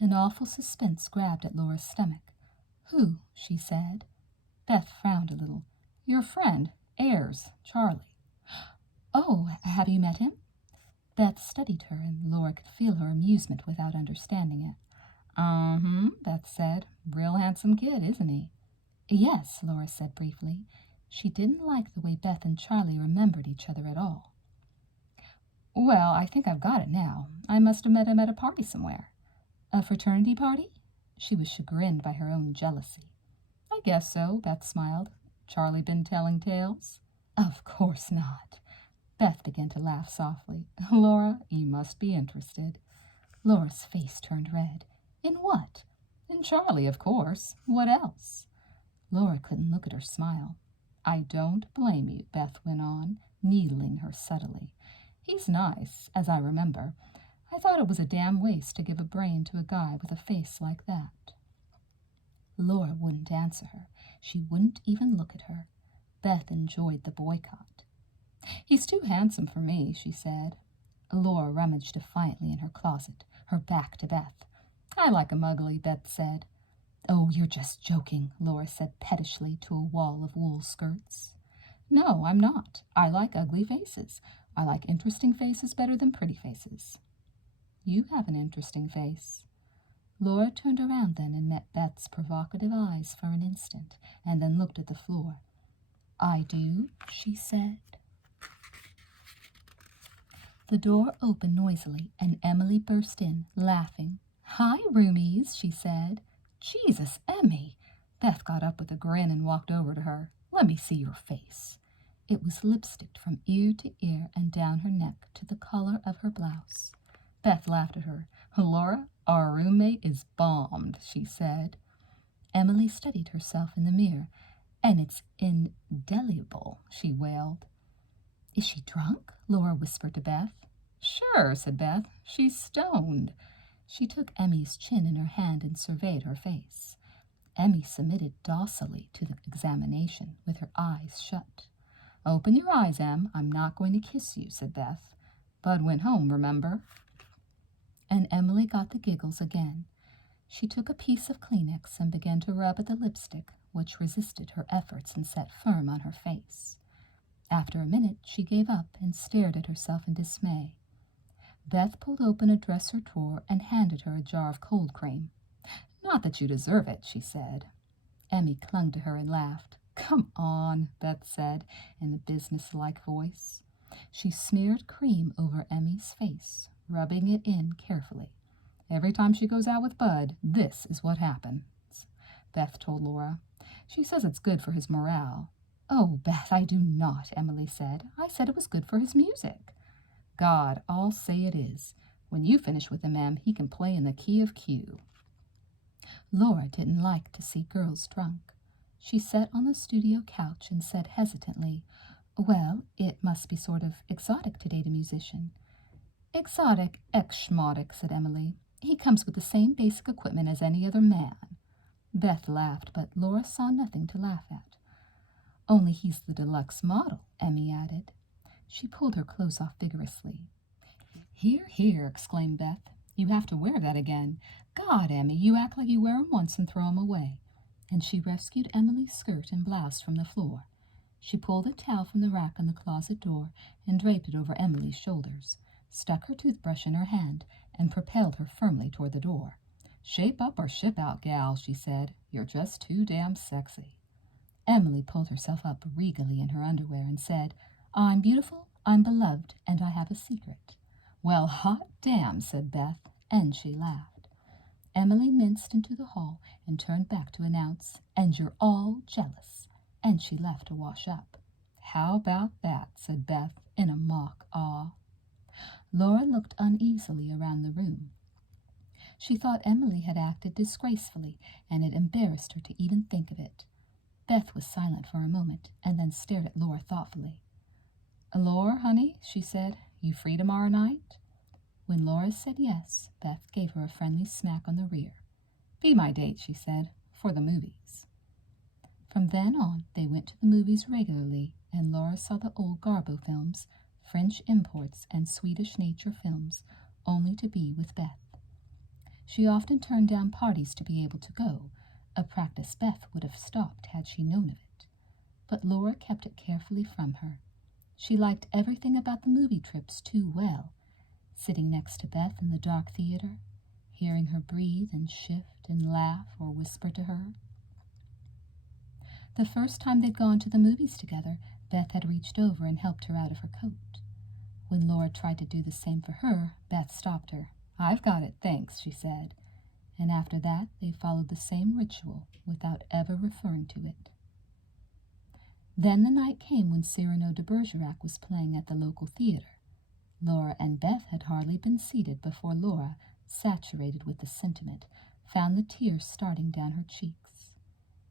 An awful suspense grabbed at Laura's stomach. Who? She said. Beth frowned a little. Your friend, Ayres, Charlie. Oh, have you met him? Beth studied her, and Laura could feel her amusement without understanding it. Beth said. Real handsome kid, isn't he? Yes, Laura said briefly. She didn't like the way Beth and Charlie remembered each other at all. Well, I think I've got it now. I must have met him at a party somewhere. A fraternity party? She was chagrined by her own jealousy. I guess so, Beth smiled. Charlie been telling tales? Of course not. Beth began to laugh softly. Laura, you must be interested. Laura's face turned red. In what? In Charlie, of course. What else? Laura couldn't look at her smile. I don't blame you, Beth went on, needling her subtly. He's nice, as I remember. I thought it was a damn waste to give a brain to a guy with a face like that. Laura wouldn't answer her. She wouldn't even look at her. Beth enjoyed the boycott. He's too handsome for me, she said. Laura rummaged defiantly in her closet, her back to Beth. I like 'em ugly, Beth said. Oh, you're just joking, Laura said pettishly to a wall of wool skirts. No, I'm not. I like ugly faces. I like interesting faces better than pretty faces. You have an interesting face. Laura turned around then and met Beth's provocative eyes for an instant, and then looked at the floor. I do, she said. The door opened noisily, and Emily burst in, laughing. Hi, roomies, she said. Jesus, Emmy! Beth got up with a grin and walked over to her. Let me see your face. It was lipsticked from ear to ear and down her neck to the collar of her blouse. Beth laughed at her. Laura, our roommate is bombed, she said. Emily studied herself in the mirror. And it's indelible, she wailed. Is she drunk? Laura whispered to Beth. Sure, said Beth. She's stoned. She took Emmy's chin in her hand and surveyed her face. Emmy submitted docilely to the examination, with her eyes shut. Open your eyes, Em. I'm not going to kiss you, said Beth. Bud went home, remember? And Emily got the giggles again. She took a piece of Kleenex and began to rub at the lipstick, which resisted her efforts and sat firm on her face. After a minute, she gave up and stared at herself in dismay. Beth pulled open a dresser drawer and handed her a jar of cold cream. Not that you deserve it, she said. Emmy clung to her and laughed. Come on, Beth said in a businesslike voice. She smeared cream over Emmy's face, rubbing it in carefully. Every time she goes out with Bud, this is what happens, Beth told Laura. She says it's good for his morale. Oh, Beth, I do not, Emily said. I said it was good for his music. God, I'll say it is. When you finish with him, Em, he can play in the key of Q. Laura didn't like to see girls drunk. She sat on the studio couch and said hesitantly, "Well, it must be sort of exotic to date a musician." "Exotic, schmotic," said Emily. "He comes with the same basic equipment as any other man." Beth laughed, but Laura saw nothing to laugh at. "Only he's the deluxe model," Emmy added. She pulled her clothes off vigorously. "Here, here," exclaimed Beth. "You have to wear that again. God, Emmy, you act like you wear 'em once and throw 'em away." And she rescued Emily's skirt and blouse from the floor. She pulled a towel from the rack on the closet door and draped it over Emily's shoulders, stuck her toothbrush in her hand, and propelled her firmly toward the door. "Shape up or ship out, gal," she said. "You're just too damn sexy." Emily pulled herself up regally in her underwear and said, "I'm beautiful, I'm beloved, and I have a secret." "Well, hot damn," said Beth, and she laughed. Emily minced into the hall and turned back to announce, "And you're all jealous," and she left to wash up. "How about that?" said Beth in a mock awe. Laura looked uneasily around the room. She thought Emily had acted disgracefully, and it embarrassed her to even think of it. Beth was silent for a moment, and then stared at Laura thoughtfully. "Laura, honey," she said, "you free tomorrow night?" When Laura said yes, Beth gave her a friendly smack on the rear. "Be my date," she said, "for the movies." From then on, they went to the movies regularly, and Laura saw the old Garbo films, French imports, and Swedish nature films, only to be with Beth. She often turned down parties to be able to go, a practice Beth would have stopped had she known of it. But Laura kept it carefully from her. She liked everything about the movie trips too well, sitting next to Beth in the dark theater, hearing her breathe and shift and laugh or whisper to her. The first time they'd gone to the movies together, Beth had reached over and helped her out of her coat. When Laura tried to do the same for her, Beth stopped her. "I've got it, thanks," she said. And after that, they followed the same ritual without ever referring to it. Then the night came when Cyrano de Bergerac was playing at the local theater. Laura and Beth had hardly been seated before Laura, saturated with the sentiment, found the tears starting down her cheeks.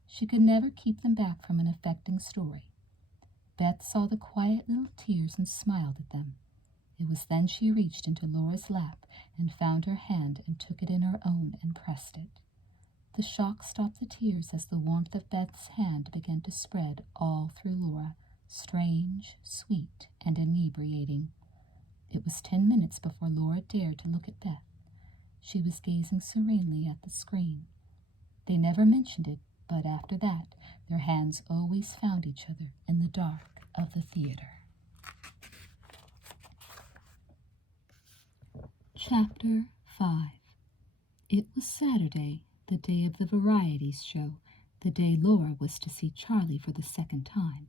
She could never keep them back from an affecting story. Beth saw the quiet little tears and smiled at them. It was then she reached into Laura's lap and found her hand and took it in her own and pressed it. The shock stopped the tears as the warmth of Beth's hand began to spread all through Laura, strange, sweet, and inebriating. It was 10 minutes before Laura dared to look at Beth. She was gazing serenely at the screen. They never mentioned it, but after that, their hands always found each other in the dark of the theater. Chapter 5. It was Saturday, the day of the Varieties show, the day Laura was to see Charlie for the second time.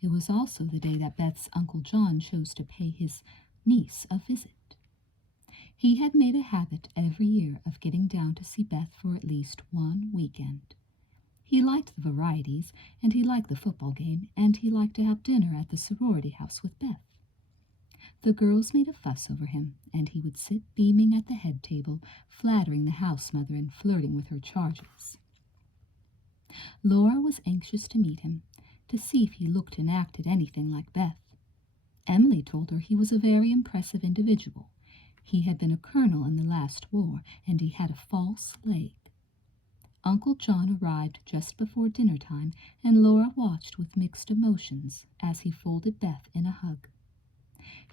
It was also the day that Beth's Uncle John chose to pay his niece a visit. He had made a habit every year of getting down to see Beth for at least one weekend. He liked the Varieties, and he liked the football game, and he liked to have dinner at the sorority house with Beth. The girls made a fuss over him, and he would sit beaming at the head table, flattering the house mother and flirting with her charges. Laura was anxious to meet him, to see if he looked and acted anything like Beth. Emily told her he was a very impressive individual. He had been a colonel in the last war, and he had a false leg. Uncle John arrived just before dinner time, and Laura watched with mixed emotions as he folded Beth in a hug.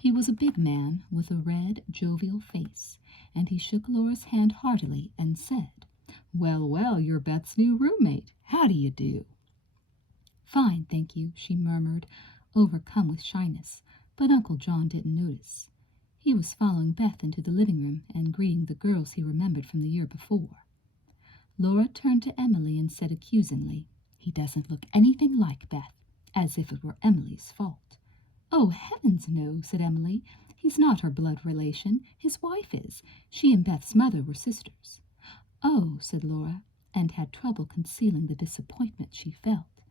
He was a big man with a red, jovial face, and he shook Laura's hand heartily and said, "Well, well, you're Beth's new roommate. How do you do?" "Fine, thank you," she murmured, overcome with shyness, but Uncle John didn't notice. He was following Beth into the living room and greeting the girls he remembered from the year before. Laura turned to Emily and said accusingly, "He doesn't look anything like Beth," as if it were Emily's fault. "Oh, heavens, no," said Emily. "He's not her blood relation. His wife is. She and Beth's mother were sisters." "Oh," said Laura, and had trouble concealing the disappointment she felt.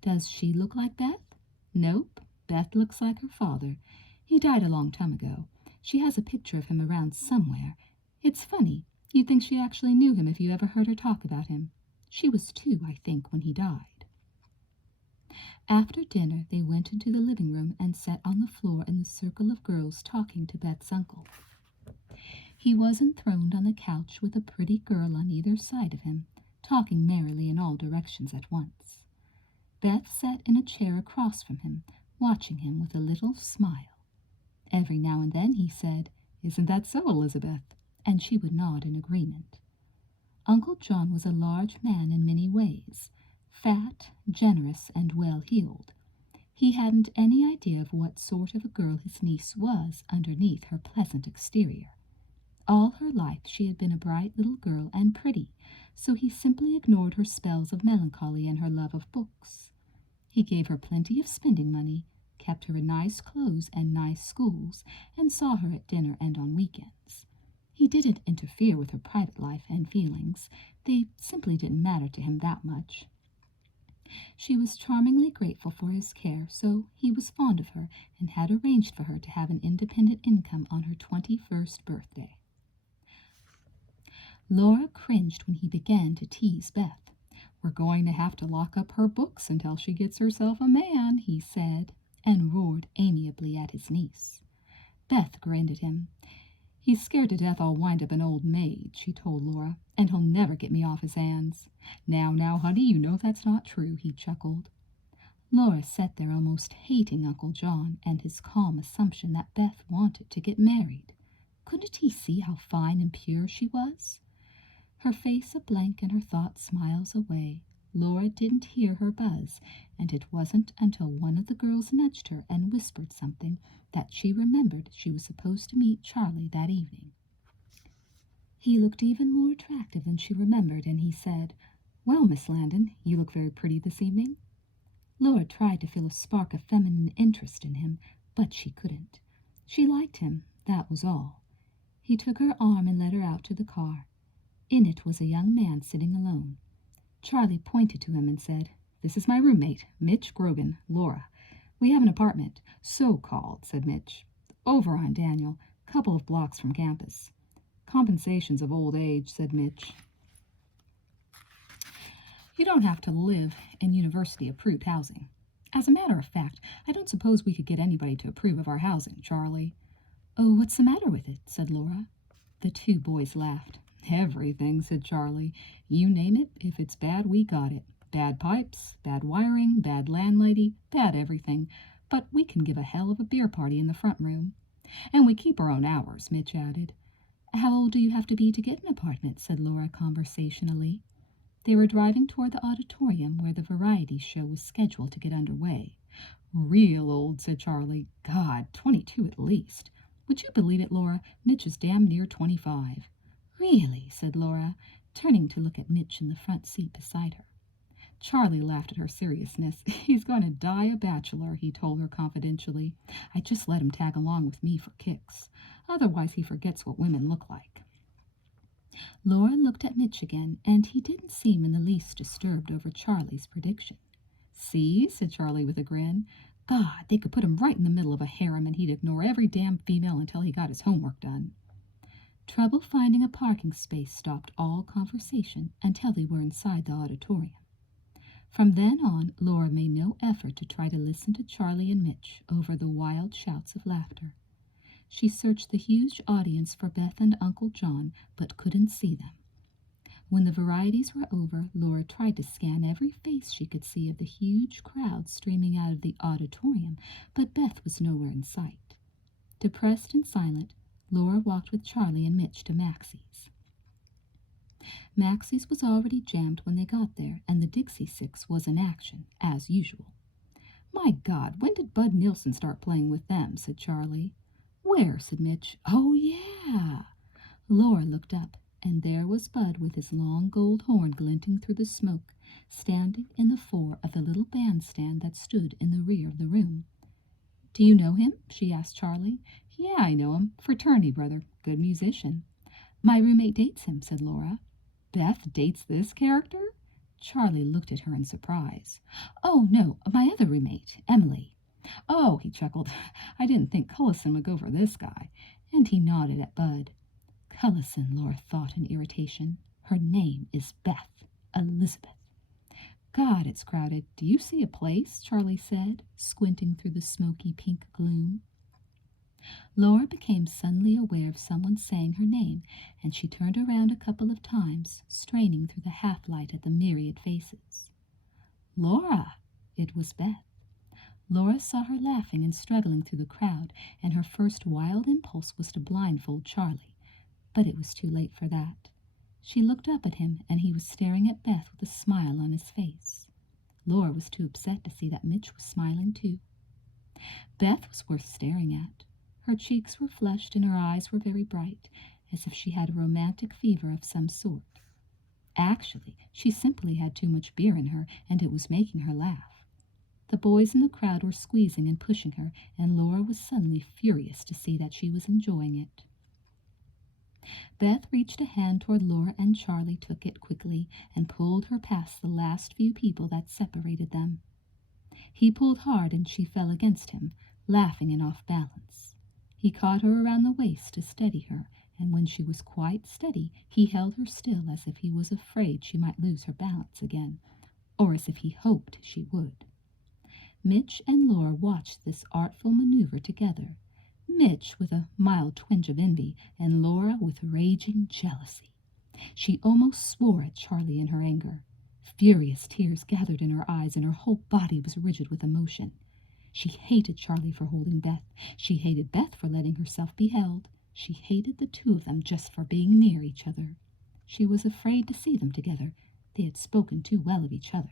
"Does she look like Beth?" "Nope. Beth looks like her father. He died a long time ago. She has a picture of him around somewhere. It's funny. You'd think she actually knew him if you ever heard her talk about him. She was 2, I think, when he died." After dinner, they went into the living room and sat on the floor in the circle of girls talking to Beth's uncle. He was enthroned on the couch with a pretty girl on either side of him, talking merrily in all directions at once. Beth sat in a chair across from him, watching him with a little smile. Every now and then he said, "Isn't that so, Elizabeth?" and she would nod in agreement. Uncle John was a large man in many ways, fat, generous, and well-heeled. He hadn't any idea of what sort of a girl his niece was underneath her pleasant exterior. All her life she had been a bright little girl and pretty, so he simply ignored her spells of melancholy and her love of books. He gave her plenty of spending money, kept her in nice clothes and nice schools, and saw her at dinner and on weekends. He didn't interfere with her private life and feelings. They simply didn't matter to him that much. She was charmingly grateful for his care, so he was fond of her and had arranged for her to have an independent income on her 21st birthday. Laura cringed when he began to tease Beth. "We're going to have to lock up her books until she gets herself a man," he said, and roared amiably at his niece. Beth grinned at him. "He's scared to death I'll wind up an old maid," she told Laura, "and he'll never get me off his hands." Now, honey, you know that's not true," he chuckled. Laura sat there almost hating Uncle John and his calm assumption that Beth wanted to get married. Couldn't he see how fine and pure she was? Her face a blank and her thoughts miles away, Laura didn't hear her buzz, and it wasn't until one of the girls nudged her and whispered something that she remembered she was supposed to meet Charlie that evening. He looked even more attractive than she remembered, and he said, "Well, Miss Landon, you look very pretty this evening." Laura tried to feel a spark of feminine interest in him, but she couldn't. She liked him, that was all. He took her arm and led her out to the car. In it was a young man sitting alone. Charlie pointed to him and said, "This is my roommate, Mitch Grogan, Laura. We have an apartment, so-called," said Mitch, "over on Daniel, couple of blocks from campus." "Compensations of old age," said Mitch. "You don't have to live in university-approved housing. As a matter of fact, I don't suppose we could get anybody to approve of our housing, Charlie." "Oh, what's the matter with it?" said Laura. The two boys laughed. "Everything," said Charlie. "You name it, if it's bad, we got it. Bad pipes, bad wiring, bad landlady, bad everything. But we can give a hell of a beer party in the front room. And we keep our own hours," Mitch added. "How old do you have to be to get an apartment?" said Laura conversationally. They were driving toward the auditorium where the variety show was scheduled to get underway. "Real old," said Charlie. "God, 22 at least. Would you believe it, Laura? Mitch is damn near 25. "Really?" said Laura, turning to look at Mitch in the front seat beside her. Charlie laughed at her seriousness. "He's going to die a bachelor," he told her confidentially. "I just let him tag along with me for kicks. Otherwise he forgets what women look like." Laura looked at Mitch again, and he didn't seem in the least disturbed over Charlie's prediction. "See?" said Charlie with a grin. "God, they could put him right in the middle of a harem, and he'd ignore every damn female until he got his homework done." Trouble finding a parking space stopped all conversation until they were inside the auditorium. From then on, Laura made no effort to try to listen to Charlie and Mitch over the wild shouts of laughter. She searched the huge audience for Beth and Uncle John, but couldn't see them. When the varieties were over, Laura tried to scan every face she could see of the huge crowd streaming out of the auditorium, but Beth was nowhere in sight. Depressed and silent, Laura walked with Charlie and Mitch to Maxie's. Maxie's was already jammed when they got there, and the Dixie Six was in action, as usual. "My God, when did Bud Nilsson start playing with them?" said Charlie. "Where?" said Mitch. "Oh, yeah." Laura looked up, and there was Bud with his long gold horn glinting through the smoke, standing in the fore of the little bandstand that stood in the rear of the room. "Do you know him?" she asked Charlie. "Yeah, I know him. Fraternity brother. Good musician." "My roommate dates him," said Laura. "Beth dates this character?" Charlie looked at her in surprise. "Oh, no, my other roommate, Emily." "Oh," he chuckled, "I didn't think Cullison would go for this guy." And he nodded at Bud. "Cullison," Laura thought in irritation. "Her name is Beth. Elizabeth." God, it's crowded. Do you see a place? Charlie said, squinting through the smoky pink gloom. Laura became suddenly aware of someone saying her name, and she turned around a couple of times, straining through the half-light at the myriad faces. Laura! It was Beth. Laura saw her laughing and struggling through the crowd, and her first wild impulse was to blindfold Charlie. But it was too late for that. She looked up at him, and he was staring at Beth with a smile on his face. Laura was too upset to see that Mitch was smiling too. Beth was worth staring at. Her cheeks were flushed and her eyes were very bright, as if she had a romantic fever of some sort. Actually, she simply had too much beer in her, and it was making her laugh. The boys in the crowd were squeezing and pushing her, and Laura was suddenly furious to see that she was enjoying it. Beth reached a hand toward Laura, and Charlie took it quickly and pulled her past the last few people that separated them. He pulled hard, and she fell against him, laughing and off balance. He caught her around the waist to steady her, and when she was quite steady, he held her still as if he was afraid she might lose her balance again, or as if he hoped she would. Mitch and Laura watched this artful maneuver together, Mitch with a mild twinge of envy, and Laura with raging jealousy. She almost swore at Charlie in her anger. Furious tears gathered in her eyes, and her whole body was rigid with emotion. She hated Charlie for holding Beth. She hated Beth for letting herself be held. She hated the two of them just for being near each other. She was afraid to see them together. They had spoken too well of each other.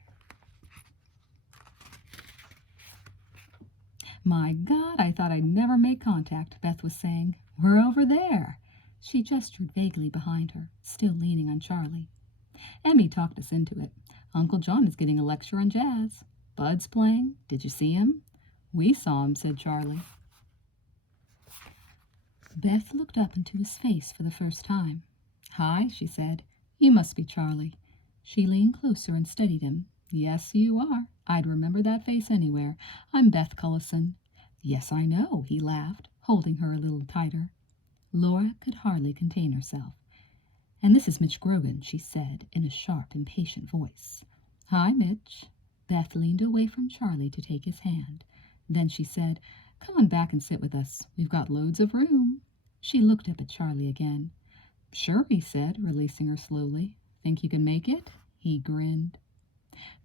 My God, I thought I'd never make contact, Beth was saying. We're over there. She gestured vaguely behind her, still leaning on Charlie. Emmy talked us into it. Uncle John is getting a lecture on jazz. Bud's playing. Did you see him? We saw him, said Charlie. Beth looked up into his face for the first time. Hi, she said. You must be Charlie. She leaned closer and studied him. Yes, you are. I'd remember that face anywhere. I'm Beth Cullison. Yes, I know, he laughed, holding her a little tighter. Laura could hardly contain herself. And this is Mitch Grogan, she said in a sharp, impatient voice. Hi, Mitch. Beth leaned away from Charlie to take his hand. Then she said, Come on back and sit with us. We've got loads of room. She looked up at Charlie again. Sure, he said, releasing her slowly. Think you can make it? He grinned.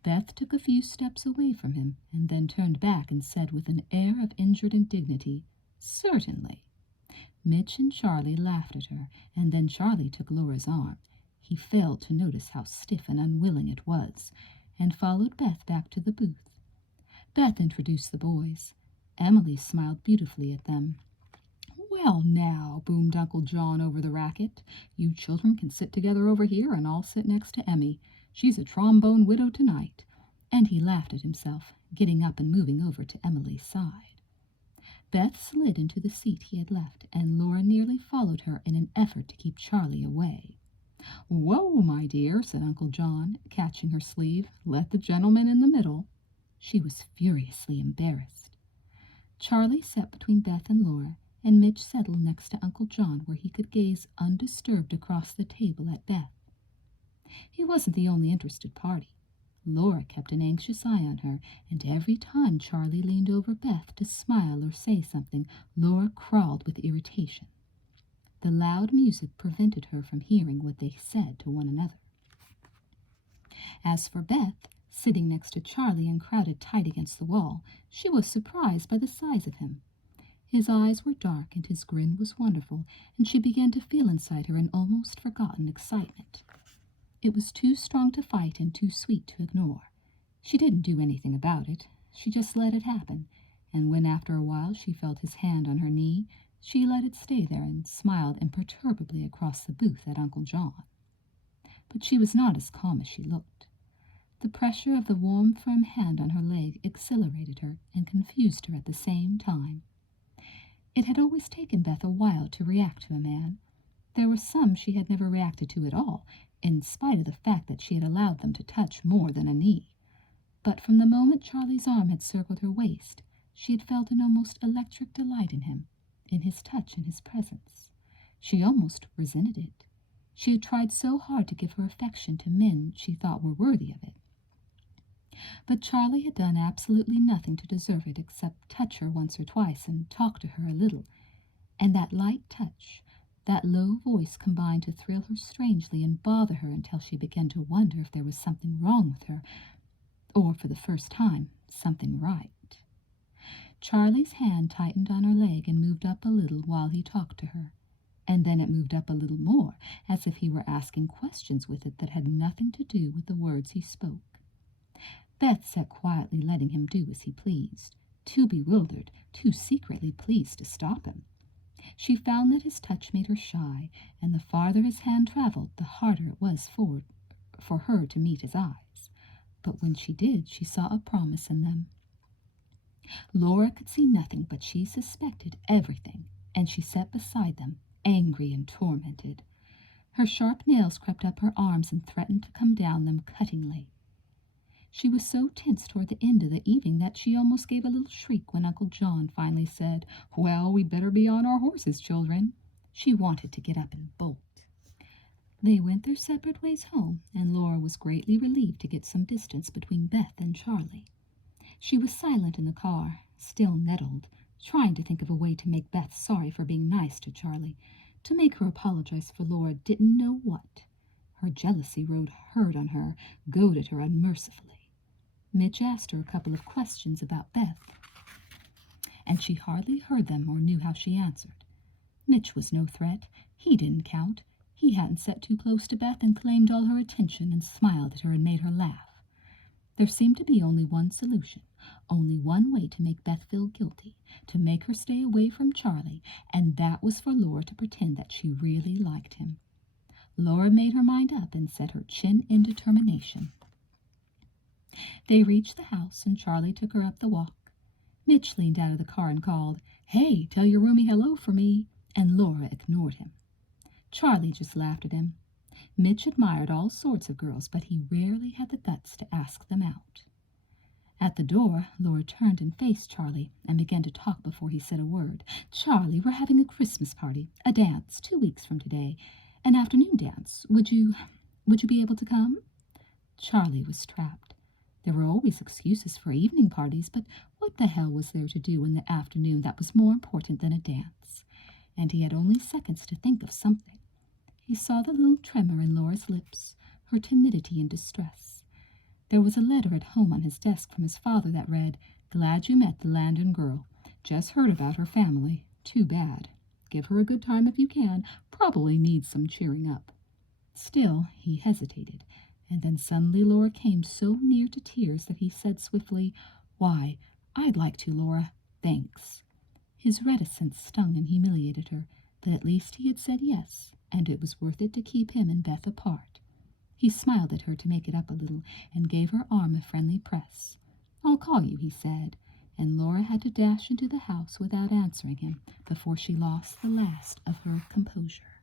Beth took a few steps away from him and then turned back and said with an air of injured indignity, Certainly. Mitch and Charlie laughed at her, and then Charlie took Laura's arm. He failed to notice how stiff and unwilling it was, and followed Beth back to the booth. Beth introduced the boys. Emily smiled beautifully at them. Well, now, boomed Uncle John over the racket. You children can sit together over here, and I'll sit next to Emmy. She's a trombone widow tonight. And he laughed at himself, getting up and moving over to Emily's side. Beth slid into the seat he had left, and Laura nearly followed her in an effort to keep Charlie away. Whoa, my dear, said Uncle John, catching her sleeve. Let the gentleman in the middle. She was furiously embarrassed. Charlie sat between Beth and Laura, and Mitch settled next to Uncle John where he could gaze undisturbed across the table at Beth. He wasn't the only interested party. Laura kept an anxious eye on her, and every time Charlie leaned over Beth to smile or say something, Laura crawled with irritation. The loud music prevented her from hearing what they said to one another. As for Beth, sitting next to Charlie and crowded tight against the wall, she was surprised by the size of him. His eyes were dark and his grin was wonderful, and she began to feel inside her an almost forgotten excitement. It was too strong to fight and too sweet to ignore. She didn't do anything about it. She just let it happen, and when after a while she felt his hand on her knee, she let it stay there and smiled imperturbably across the booth at Uncle John. But she was not as calm as she looked. The pressure of the warm, firm hand on her leg exhilarated her and confused her at the same time. It had always taken Beth a while to react to a man. There were some she had never reacted to at all, in spite of the fact that she had allowed them to touch more than a knee. But from the moment Charlie's arm had circled her waist, she had felt an almost electric delight in him, in his touch and his presence. She almost resented it. She had tried so hard to give her affection to men she thought were worthy of it. But Charlie had done absolutely nothing to deserve it except touch her once or twice and talk to her a little. And that light touch, that low voice combined to thrill her strangely and bother her until she began to wonder if there was something wrong with her, or, for the first time, something right. Charlie's hand tightened on her leg and moved up a little while he talked to her, and then it moved up a little more, as if he were asking questions with it that had nothing to do with the words he spoke. Beth sat quietly letting him do as he pleased, too bewildered, too secretly pleased to stop him. She found that his touch made her shy, and the farther his hand traveled, the harder it was for her to meet his eyes. But when she did, she saw a promise in them. Laura could see nothing, but she suspected everything, and she sat beside them, angry and tormented. Her sharp nails crept up her arms and threatened to come down them cuttingly. She was so tense toward the end of the evening that she almost gave a little shriek when Uncle John finally said, "Well, we'd better be on our horses, children." She wanted to get up and bolt. They went their separate ways home, and Laura was greatly relieved to get some distance between Beth and Charlie. She was silent in the car, still nettled, trying to think of a way to make Beth sorry for being nice to Charlie, to make her apologize for Laura didn't know what. Her jealousy rode hard on her, goaded her unmercifully. Mitch asked her a couple of questions about Beth, and she hardly heard them or knew how she answered. Mitch was no threat. He didn't count. He hadn't sat too close to Beth and claimed all her attention and smiled at her and made her laugh. There seemed to be only one solution, only one way to make Beth feel guilty, to make her stay away from Charlie, and that was for Laura to pretend that she really liked him. Laura made her mind up and set her chin in determination. They reached the house, and Charlie took her up the walk. Mitch leaned out of the car and called, "Hey, tell your roomie hello for me," and Laura ignored him. Charlie just laughed at him. Mitch admired all sorts of girls, but he rarely had the guts to ask them out. At the door, Laura turned and faced Charlie and began to talk before he said a word. "Charlie, we're having a Christmas party, a dance, 2 weeks from today, an afternoon dance. Would you be able to come?" Charlie was trapped. There were always excuses for evening parties, but what the hell was there to do in the afternoon that was more important than a dance? And he had only seconds to think of something. He saw the little tremor in Laura's lips, her timidity and distress. There was a letter at home on his desk from his father that read, "Glad you met the Landon girl. Just heard about her family. Too bad. Give her a good time if you can. Probably needs some cheering up." Still, he hesitated, and then suddenly Laura came so near to tears that he said swiftly, "Why, I'd like to, Laura. Thanks." His reticence stung and humiliated her, but at least he had said yes, and it was worth it to keep him and Beth apart. He smiled at her to make it up a little, and gave her arm a friendly press. "I'll call you," he said, and Laura had to dash into the house without answering him before she lost the last of her composure.